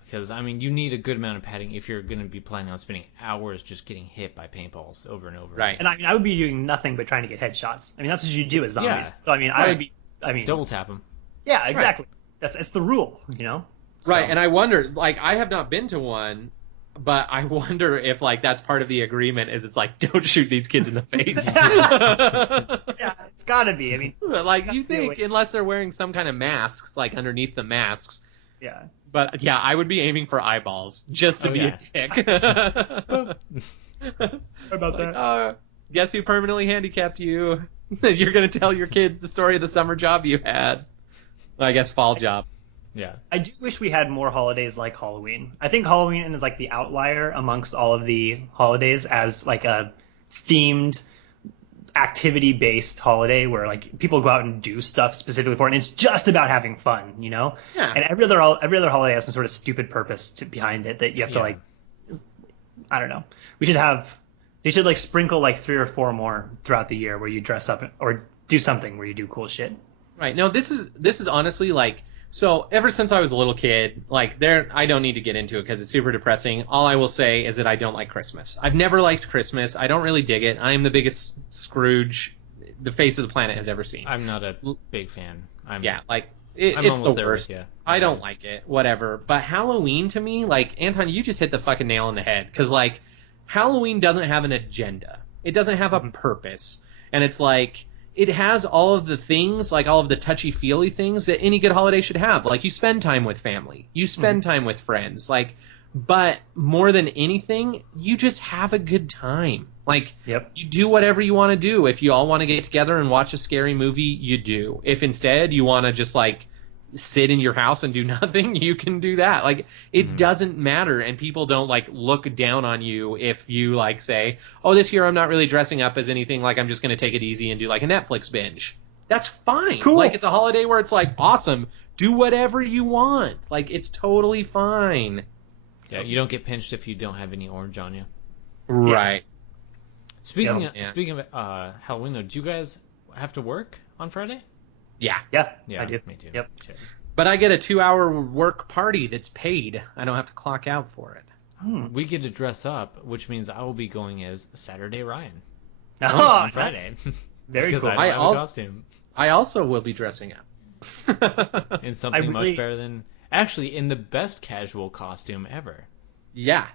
Because I mean, you need a good amount of padding if you're gonna be planning on spending hours just getting hit by paintballs over and over. Right. And I mean, I would be doing nothing but trying to get headshots. I mean, that's what you do as zombies. Yeah. So I mean, I would be. I mean, double tap them. Yeah, exactly. It's the rule, you know. Right. So. And I wonder, like, I have not been to one. But I wonder if, like, that's part of the agreement is it's like, don't shoot these kids in the face. Yeah, it's gotta be. I mean, like, you think, unless they're wearing some kind of masks, like, underneath the masks. Yeah. But, yeah, I would be aiming for eyeballs, just to be a dick. Sorry about that. Guess who permanently handicapped you? You're going to tell your kids the story of the summer job you had. Well, I guess fall job. Yeah. I do wish we had more holidays like Halloween. I think Halloween is like the outlier amongst all of the holidays as like a themed activity-based holiday where like people go out and do stuff specifically for it, and it's just about having fun, you know? Yeah. And every other holiday has some sort of stupid purpose behind it that you have to like, I don't know. They should like sprinkle like 3 or 4 more throughout the year where you dress up or do something where you do cool shit. Right. No, this is honestly like, so ever since I was a little kid, like I don't need to get into it because it's super depressing. All I will say is that I don't like Christmas. I've never liked Christmas. I don't really dig it. I am the biggest Scrooge the face of the planet has ever seen. I'm not a big fan. It's the worst. Yeah. I don't like it. Whatever. But Halloween to me, like, Anton, you just hit the fucking nail on the head. Because, like, Halloween doesn't have an agenda. It doesn't have a purpose. And it's like, it has all of the things, like all of the touchy-feely things that any good holiday should have. Like, you spend time with family. You spend time with friends. Like, but more than anything, you just have a good time. Like, you do whatever you want to do. If you all want to get together and watch a scary movie, you do. If instead you want to just, like, sit in your house and do nothing, you can do that. Like, it doesn't matter, and people don't, like, look down on you if you, like, say, oh, this year I'm not really dressing up as anything, like, I'm just going to take it easy and do, like, a Netflix binge. That's fine. Cool. Like, it's a holiday where it's, like, awesome. Do whatever you want. Like, it's totally fine. Yeah, you don't get pinched if you don't have any orange on you. Right. Speaking of Halloween, though, do you guys have to work on Friday? Yeah, I do. Me too. Yep. Sure. But I get a 2-hour work party that's paid. I don't have to clock out for it. We get to dress up, which means I will be going as Saturday Ryan. On Friday. Nice. Very because cool. I don't have a costume. I also will be dressing up. In something much better than... Actually, in the best casual costume ever. Yeah.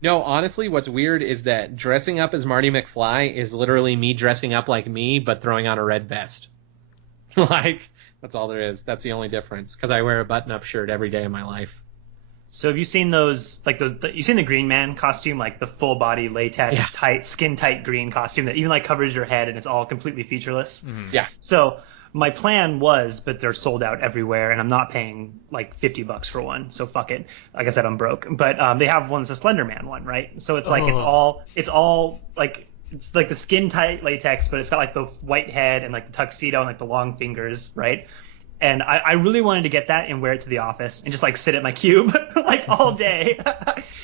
No, honestly, what's weird is that dressing up as Marty McFly is literally me dressing up like me, but throwing on a red vest. Like, that's all there is. That's the only difference. Because I wear a button-up shirt every day of my life. So have you seen you've seen the Green Man costume, like the full body latex, skin tight green costume that even like covers your head and it's all completely featureless? Yeah. So my plan was, but they're sold out everywhere and I'm not paying like $50 for one. So fuck it. Like I said, I'm broke. But they have one that's a Slender Man one, right? So it's like, it's all like, it's like the skin tight latex, but it's got like the white head and like the tuxedo and like the long fingers, right? And I really wanted to get that and wear it to the office and just like sit at my cube like all day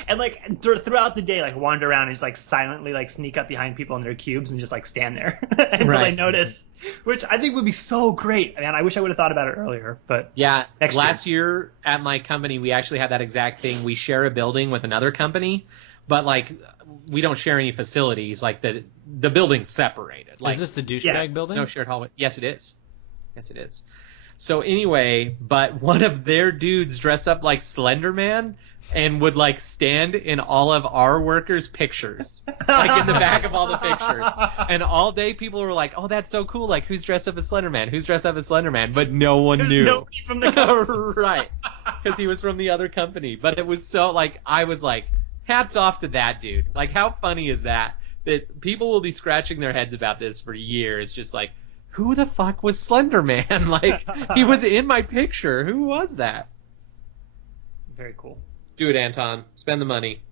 and like throughout the day like wander around and just like silently like sneak up behind people in their cubes and just like stand there until I notice, which I think would be so great. Man, I wish I would have thought about it earlier, but yeah. Last year at my company, we actually had that exact thing. We share a building with another company, but like we don't share any facilities. Like the building's separated. Like, is this the douchebag building? No shared hallway. Yes, it is. Yes, it is. So anyway, but one of their dudes dressed up like Slender Man and would like stand in all of our workers' pictures, like in the back of all the pictures. And all day people were like, "Oh, that's so cool! Like, who's dressed up as Slender Man? Who's dressed up as Slender Man?" But no one knew. Nobody from the company. Right, because he was from the other company. But it was so like I was like, hats off to that dude. Like, how funny is that? That people will be scratching their heads about this for years, just like, who the fuck was Slender Man? Like, he was in my picture. Who was that? Very cool. Do it, Anton. Spend the money.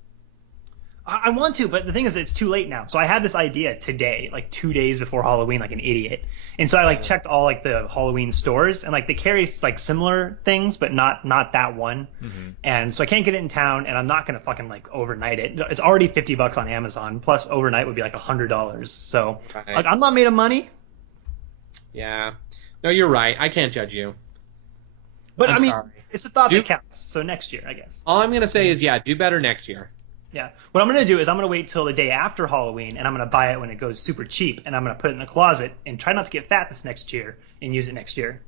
I want to, but the thing is, it's too late now. So I had this idea today, like 2 days before Halloween, like an idiot. And so I like checked all like the Halloween stores, and like they carry like similar things, but not that one. Mm-hmm. And so I can't get it in town, and I'm not gonna fucking like overnight it. It's already $50 on Amazon, plus overnight would be like $100. So like, I'm not made of money. Yeah. No, you're right. I can't judge you. But I mean, sorry. it's the thought that counts. So next year, I guess. All I'm gonna say is, do better next year. Yeah. What I'm going to do is I'm going to wait till the day after Halloween, and I'm going to buy it when it goes super cheap, and I'm going to put it in the closet and try not to get fat this next year and use it next year.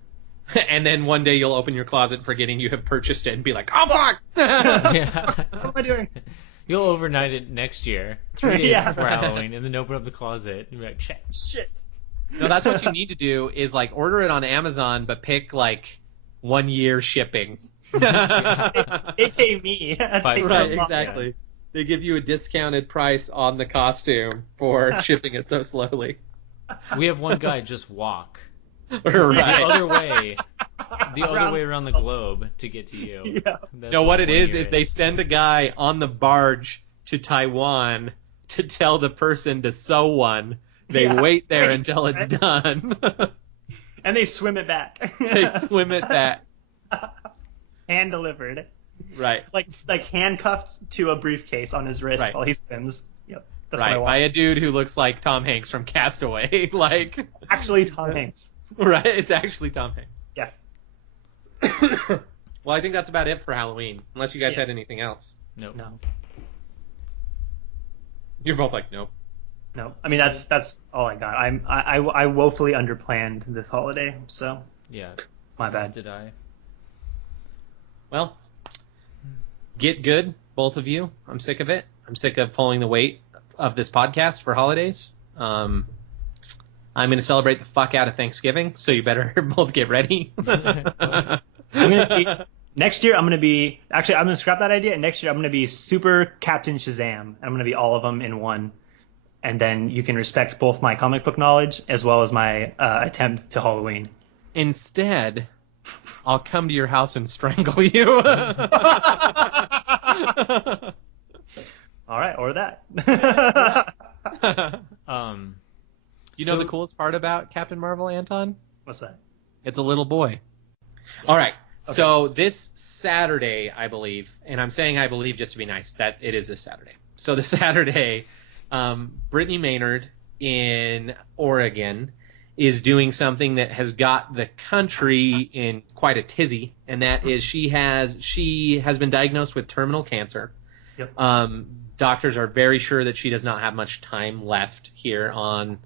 And then one day you'll open your closet forgetting you have purchased it and be like, oh, fuck! Yeah. What am I doing? You'll overnight it next year, 3 days Yeah. before Halloween, and then open up the closet and be like, shit. No, that's what you need to do is, like, order it on Amazon, but pick, like, 1 year shipping. AKA me. Right, exactly. They give you a discounted price on the costume for shipping it so slowly. We have one guy just walk Right. the other way around the globe to get to you. Yeah. No, what it is they send a guy on the barge to Taiwan to tell the person to sew one. They wait there until it's done. And they swim it back. They swim it back. Hand delivered. Right. Like handcuffed to a briefcase on his wrist while he swims. Yep. That's what I Right. want. By a dude who looks like Tom Hanks from Castaway. Like, Actually, Tom Hanks. right. It's actually Tom Hanks. Yeah. Well, I think that's about it for Halloween. Unless you guys had anything else. Nope. No. You're both like, nope. No. I mean, that's all I got. I woefully underplanned this holiday, so Yeah. it's my As bad. did I. Well, get good, both of you. I'm sick of it. I'm sick of pulling the weight of this podcast for holidays. I'm going to celebrate the fuck out of Thanksgiving, so you better both get ready. Next year, I'm going to scrap that idea, and next year I'm going to be Super Captain Shazam. I'm going to be all of them in one. And then you can respect both my comic book knowledge as well as my attempt to Halloween. Instead, I'll come to your house and strangle you. All right, or that. You know the coolest part about Captain Marvel, Anton? What's that? It's a little boy. All right. Okay. So this Saturday, I believe, and I'm saying I believe just to be nice, that it is this Saturday. So this Saturday, Brittany Maynard in Oregon is doing something that has got the country in quite a tizzy, and that is she has been diagnosed with terminal cancer. Yep. Doctors are very sure that she does not have much time left here on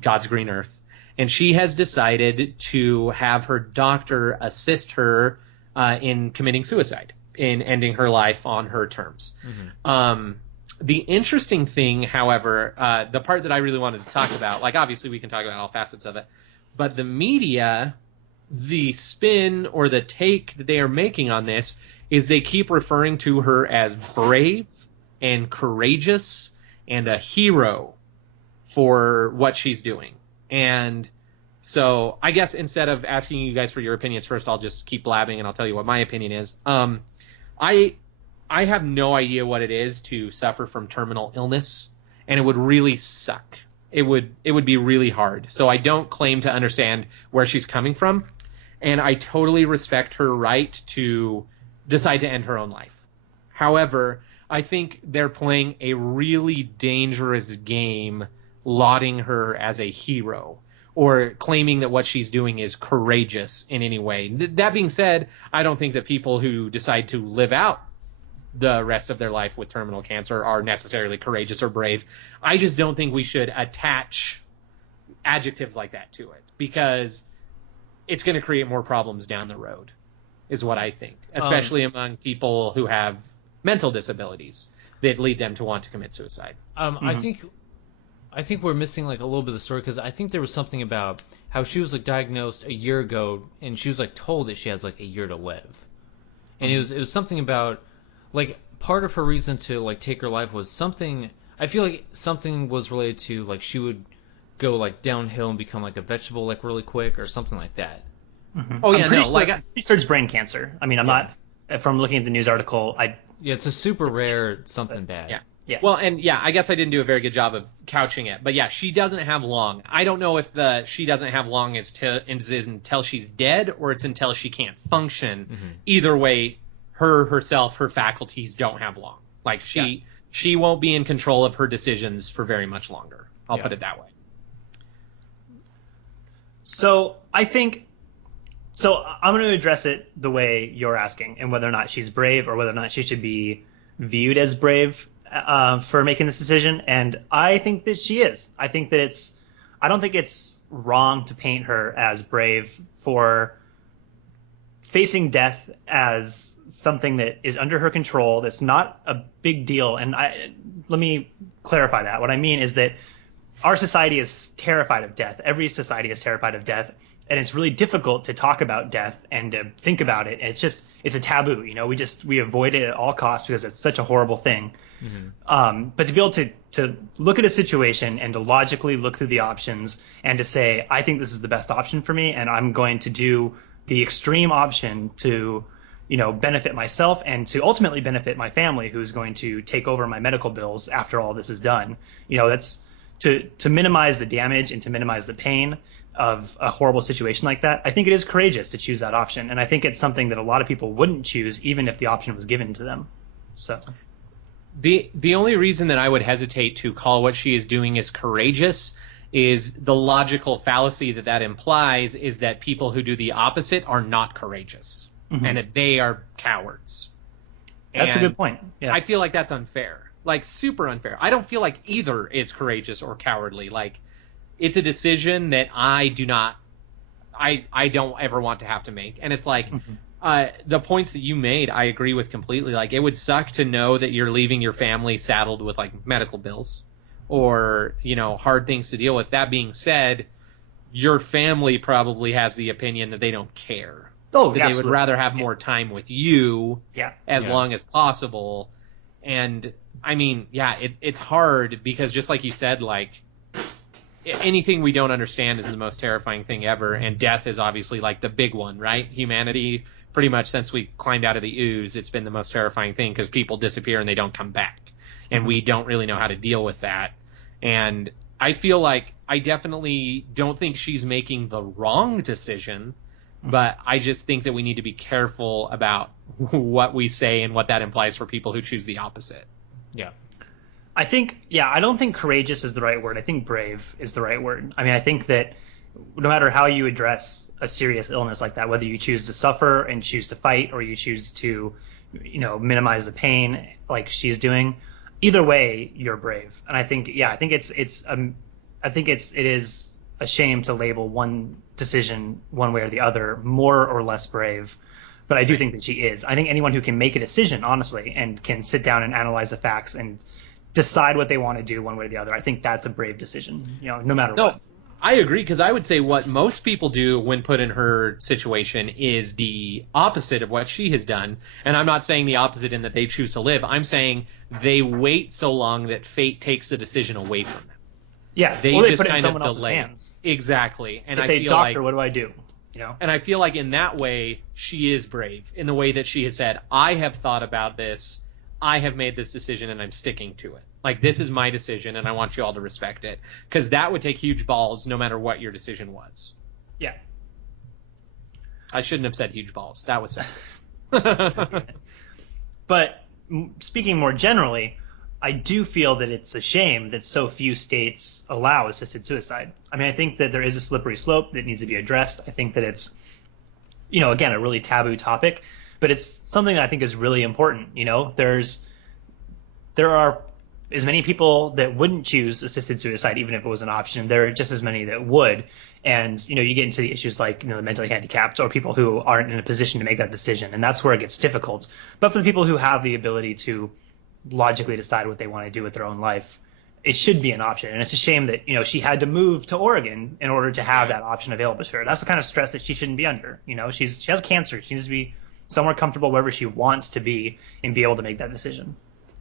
God's green earth. And she has decided to have her doctor assist her in committing suicide, in ending her life on her terms. Mm-hmm. The interesting thing, however, the part that I really wanted to talk about, like obviously we can talk about all facets of it, but the media, the spin or the take that they are making on this is they keep referring to her as brave and courageous and a hero for what she's doing. And so I guess instead of asking you guys for your opinions first, I'll just keep blabbing and I'll tell you what my opinion is. I have no idea what it is to suffer from terminal illness, and it would really suck. It would be really hard. So I don't claim to understand where she's coming from, and I totally respect her right to decide to end her own life. However, I think they're playing a really dangerous game lauding her as a hero or claiming that what she's doing is courageous in any way. That being said, I don't think that people who decide to live out the rest of their life with terminal cancer are necessarily courageous or brave. I just don't think we should attach adjectives like that to it because it's going to create more problems down the road, is what I think, especially among people who have mental disabilities that lead them to want to commit suicide. Mm-hmm. I think we're missing like a little bit of the story because I think there was something about how she was like diagnosed a year ago and she was like told that she has like a year to live, and it was something about like part of her reason to like take her life was something. I feel like something was related to like she would go like downhill and become like a vegetable like really quick or something like that. Mm-hmm. Oh yeah, no, like research brain cancer. I mean, I'm not from looking at the news article, Yeah, it's a super rare something bad. Yeah. Yeah. Well, and yeah, I guess I didn't do a very good job of couching it, but yeah, she doesn't have long. I don't know if the she doesn't have long is until she's dead or it's until she can't function. Mm-hmm. Either way, herself, her faculties don't have long. Like she won't be in control of her decisions for very much longer. I'll put it that way. So I'm going to address it the way you're asking, and whether or not she's brave or whether or not she should be viewed as brave for making this decision. And I think that she is. I don't think it's wrong to paint her as brave for facing death as something that is under her control. That's not a big deal. And let me clarify that. What I mean is that our society is terrified of death. Every society is terrified of death. And it's really difficult to talk about death and to think about it. It's a taboo, we avoid it at all costs because it's such a horrible thing. Mm-hmm. But to be able to look at a situation and to logically look through the options and to say, I think this is the best option for me, and I'm going to do the extreme option to, benefit myself and to ultimately benefit my family, who's going to take over my medical bills after all this is done. That's to minimize the damage and to minimize the pain of a horrible situation like that. I think it is courageous to choose that option, and I think it's something that a lot of people wouldn't choose even if the option was given to them. So the only reason that I would hesitate to call what she is doing as courageous is the logical fallacy that implies is that people who do the opposite are not courageous, mm-hmm. and that they are cowards. That's a good point. Yeah. I feel like that's unfair, like super unfair. I don't feel like either is courageous or cowardly. Like, it's a decision that I don't ever want to have to make. And it's like, mm-hmm. The points that you made, I agree with completely. Like, it would suck to know that you're leaving your family saddled with like medical bills or, hard things to deal with. That being said, your family probably has the opinion that they don't care. Oh, that absolutely. They would rather have more time with you as long as possible. And I mean, it's hard because just like you said, like, anything we don't understand is the most terrifying thing ever, and death is obviously like the big one, right? Humanity, pretty much since we climbed out of the ooze, it's been the most terrifying thing because people disappear and they don't come back, and we don't really know how to deal with that. And I feel like I definitely don't think she's making the wrong decision, but I just think that we need to be careful about what we say and what that implies for people who choose the opposite. Yeah. I don't think courageous is the right word. I think brave is the right word. I mean, I think that no matter how you address a serious illness like that, whether you choose to suffer and choose to fight or you choose to, minimize the pain like she's doing, either way, you're brave. And I think it is a shame to label one decision one way or the other more or less brave. But I do think that she is. I think anyone who can make a decision, honestly, and can sit down and analyze the facts and decide what they want to do one way or the other, I think that's a brave decision, no matter what. I agree, because I would say what most people do when put in her situation is the opposite of what she has done. And I'm not saying the opposite in that they choose to live. I'm saying they wait so long that fate takes the decision away from them. Yeah, they just put it in kind someone of else's delay. Hands. Exactly. And they say, I feel doctor, like, what do I do? And I feel like in that way, she is brave in the way that she has said, I have thought about this, I have made this decision, and I'm sticking to it. Like, this is my decision, and I want you all to respect it. Because that would take huge balls no matter what your decision was. Yeah. I shouldn't have said huge balls. That was sexist. But speaking more generally, I do feel that it's a shame that so few states allow assisted suicide. I mean, I think that there is a slippery slope that needs to be addressed. I think that it's, again, a really taboo topic, but it's something that I think is really important. There are as many people that wouldn't choose assisted suicide even if it was an option. There are just as many that would. And, you get into the issues like, the mentally handicapped or people who aren't in a position to make that decision. And that's where it gets difficult. But for the people who have the ability to logically decide what they want to do with their own life, it should be an option. And it's a shame that, she had to move to Oregon in order to have that option available to her. That's the kind of stress that she shouldn't be under. She has cancer. She needs to be somewhere comfortable wherever she wants to be and be able to make that decision.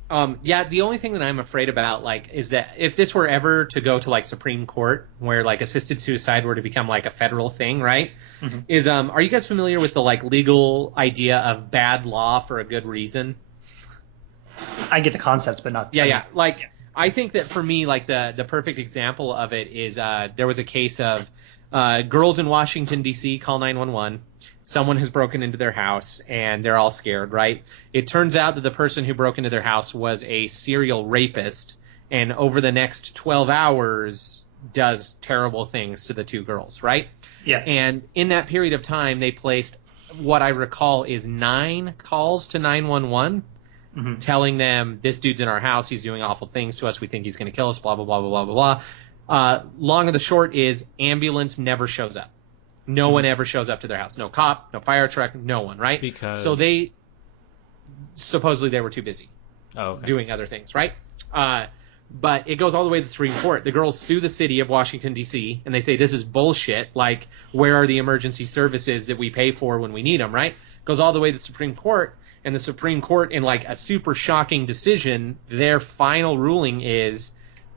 Yeah, the only thing that I'm afraid about, like, is that if this were ever to go to, like, Supreme Court, where, like, assisted suicide were to become, like, a federal thing, right? Mm-hmm. Are you guys familiar with the, like, legal idea of bad law for a good reason? I get the concept, but not... Yeah. Like, I think that for me, like, the perfect example of it is there was a case of girls in Washington, D.C. call 911. Someone has broken into their house, and they're all scared, right? It turns out that the person who broke into their house was a serial rapist, and over the next 12 hours does terrible things to the two girls, right? Yeah. And in that period of time, they placed what I recall is 9 calls to 911, telling them, this dude's in our house, he's doing awful things to us, we think he's going to kill us, blah, blah, blah, blah, blah, blah. Long and the short is ambulance never shows up. No one ever shows up to their house. No cop, no fire truck, no one, right? Because... So supposedly they were too busy doing other things, right? But it goes all the way to the Supreme Court. The girls sue the city of Washington, D.C., and they say, this is bullshit. Like, where are the emergency services that we pay for when we need them, right? Goes all the way to the Supreme Court, and the Supreme Court, in, like, a super shocking decision, their final ruling is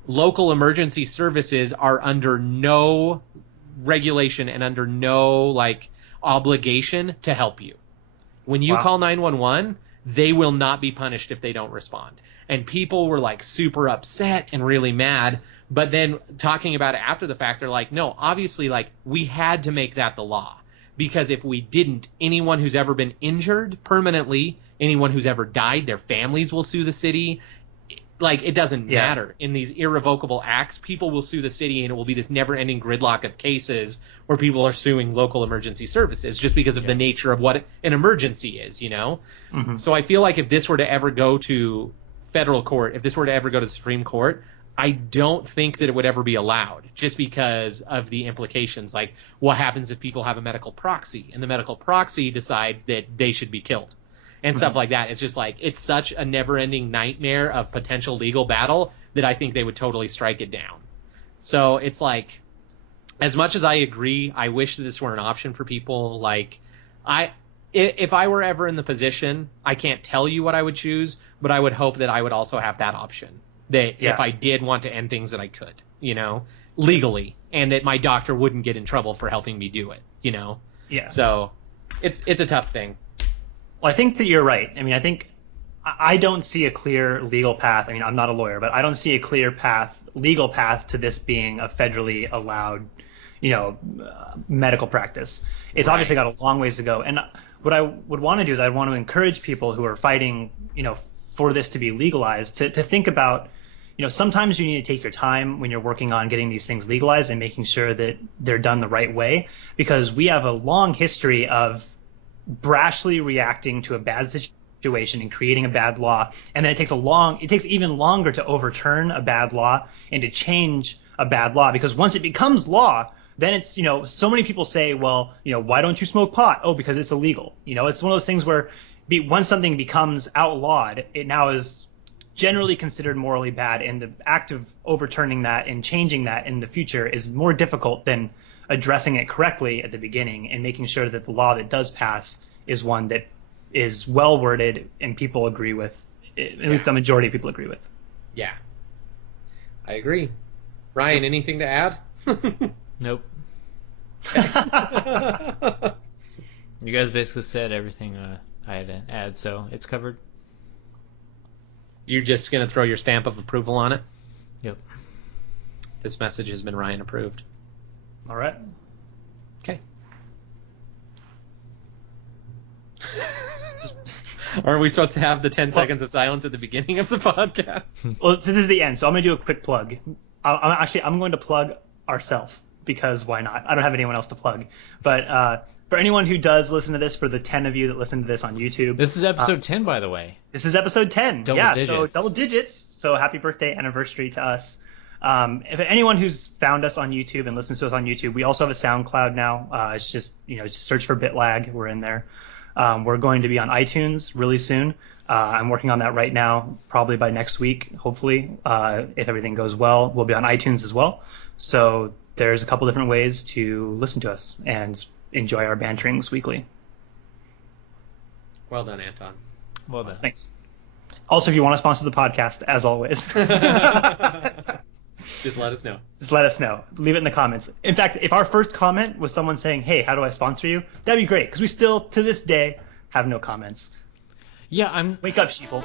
local emergency services are under no regulation and under no, like, obligation to help you. When you call 911, they will not be punished if they don't respond. And people were, like, super upset and really mad. But then talking about it after the fact, they're like, no, obviously, like, we had to make that the law. Because if we didn't, anyone who's ever been injured permanently, anyone who's ever died, their families will sue the city. Like, it doesn't matter. In these irrevocable acts, people will sue the city, and it will be this never-ending gridlock of cases where people are suing local emergency services just because of the nature of what an emergency is, you know? So I feel like if this were to ever go to federal court, if this were to ever go to the Supreme Court, I don't think that it would ever be allowed just because of the implications. Like, what happens if people have a medical proxy, and the medical proxy decides that they should be killed? And stuff like that. It's just like, it's such a never-ending nightmare of potential legal battle that I think they would totally strike it down. So it's like, as much as I agree, I wish that this were an option for people. Like, if I were ever in the position, I can't tell you what I would choose, but I would hope that I would also have that option. That if I did want to end things, that I could, you know, legally, and that my doctor wouldn't get in trouble for helping me do it, you know? Yeah. So it's a tough thing. Well, I think that you're right. I mean, I don't see a clear legal path. I mean, I'm not a lawyer, but I don't see a clear legal path to this being a federally allowed, you know, medical practice. It's obviously got a long ways to go. And what I would want to do is I'd want to encourage people who are fighting, you know, for this to be legalized to think about, you know, sometimes you need to take your time when you're working on getting these things legalized and making sure that they're done the right way, because we have a long history of brashly reacting to a bad situation and creating a bad law, and then it takes even longer to overturn a bad law and to change a bad law, because once it becomes law, then it's, you know, so many people say, well, you know, why don't you smoke pot? Oh, because it's illegal. You know, it's one of those things where once something becomes outlawed, it now is generally considered morally bad, and the act of overturning that and changing that in the future is more difficult than addressing it correctly at the beginning and making sure that the law that does pass is one that is well worded and people agree with, at least the majority of people agree with. Yeah, I agree. Ryan, anything to add? Nope. You guys basically said everything I had to add, so it's covered. You're just going to throw your stamp of approval on it? Yep. This message has been Ryan approved. All right. Okay. Aren't we supposed to have the 10 seconds of silence at the beginning of the podcast? Well, so this is the end, so I'm going to do a quick plug. I'm going to plug ourselves, because why not? I don't have anyone else to plug. But for anyone who does listen to this, for the 10 of you that listen to this on YouTube. This is episode 10, by the way. This is episode 10. Double digits. So double digits. So happy birthday, anniversary to us. If anyone who's found us on YouTube and listens to us on YouTube, we also have a SoundCloud now. It's just, you know, just search for BitLag. We're in there. We're going to be on iTunes really soon. I'm working on that right now, probably by next week, hopefully. If everything goes well, we'll be on iTunes as well. So there's a couple different ways to listen to us and enjoy our banterings weekly. Well done, Anton. Well done. Thanks. Also, if you want to sponsor the podcast, as always, Just let us know. just let us know. Leave it in the comments. In fact, if our first comment was someone saying, "Hey, how do I sponsor you?" that'd be great, because we still, to this day, have no comments. Yeah, Wake up, sheeple.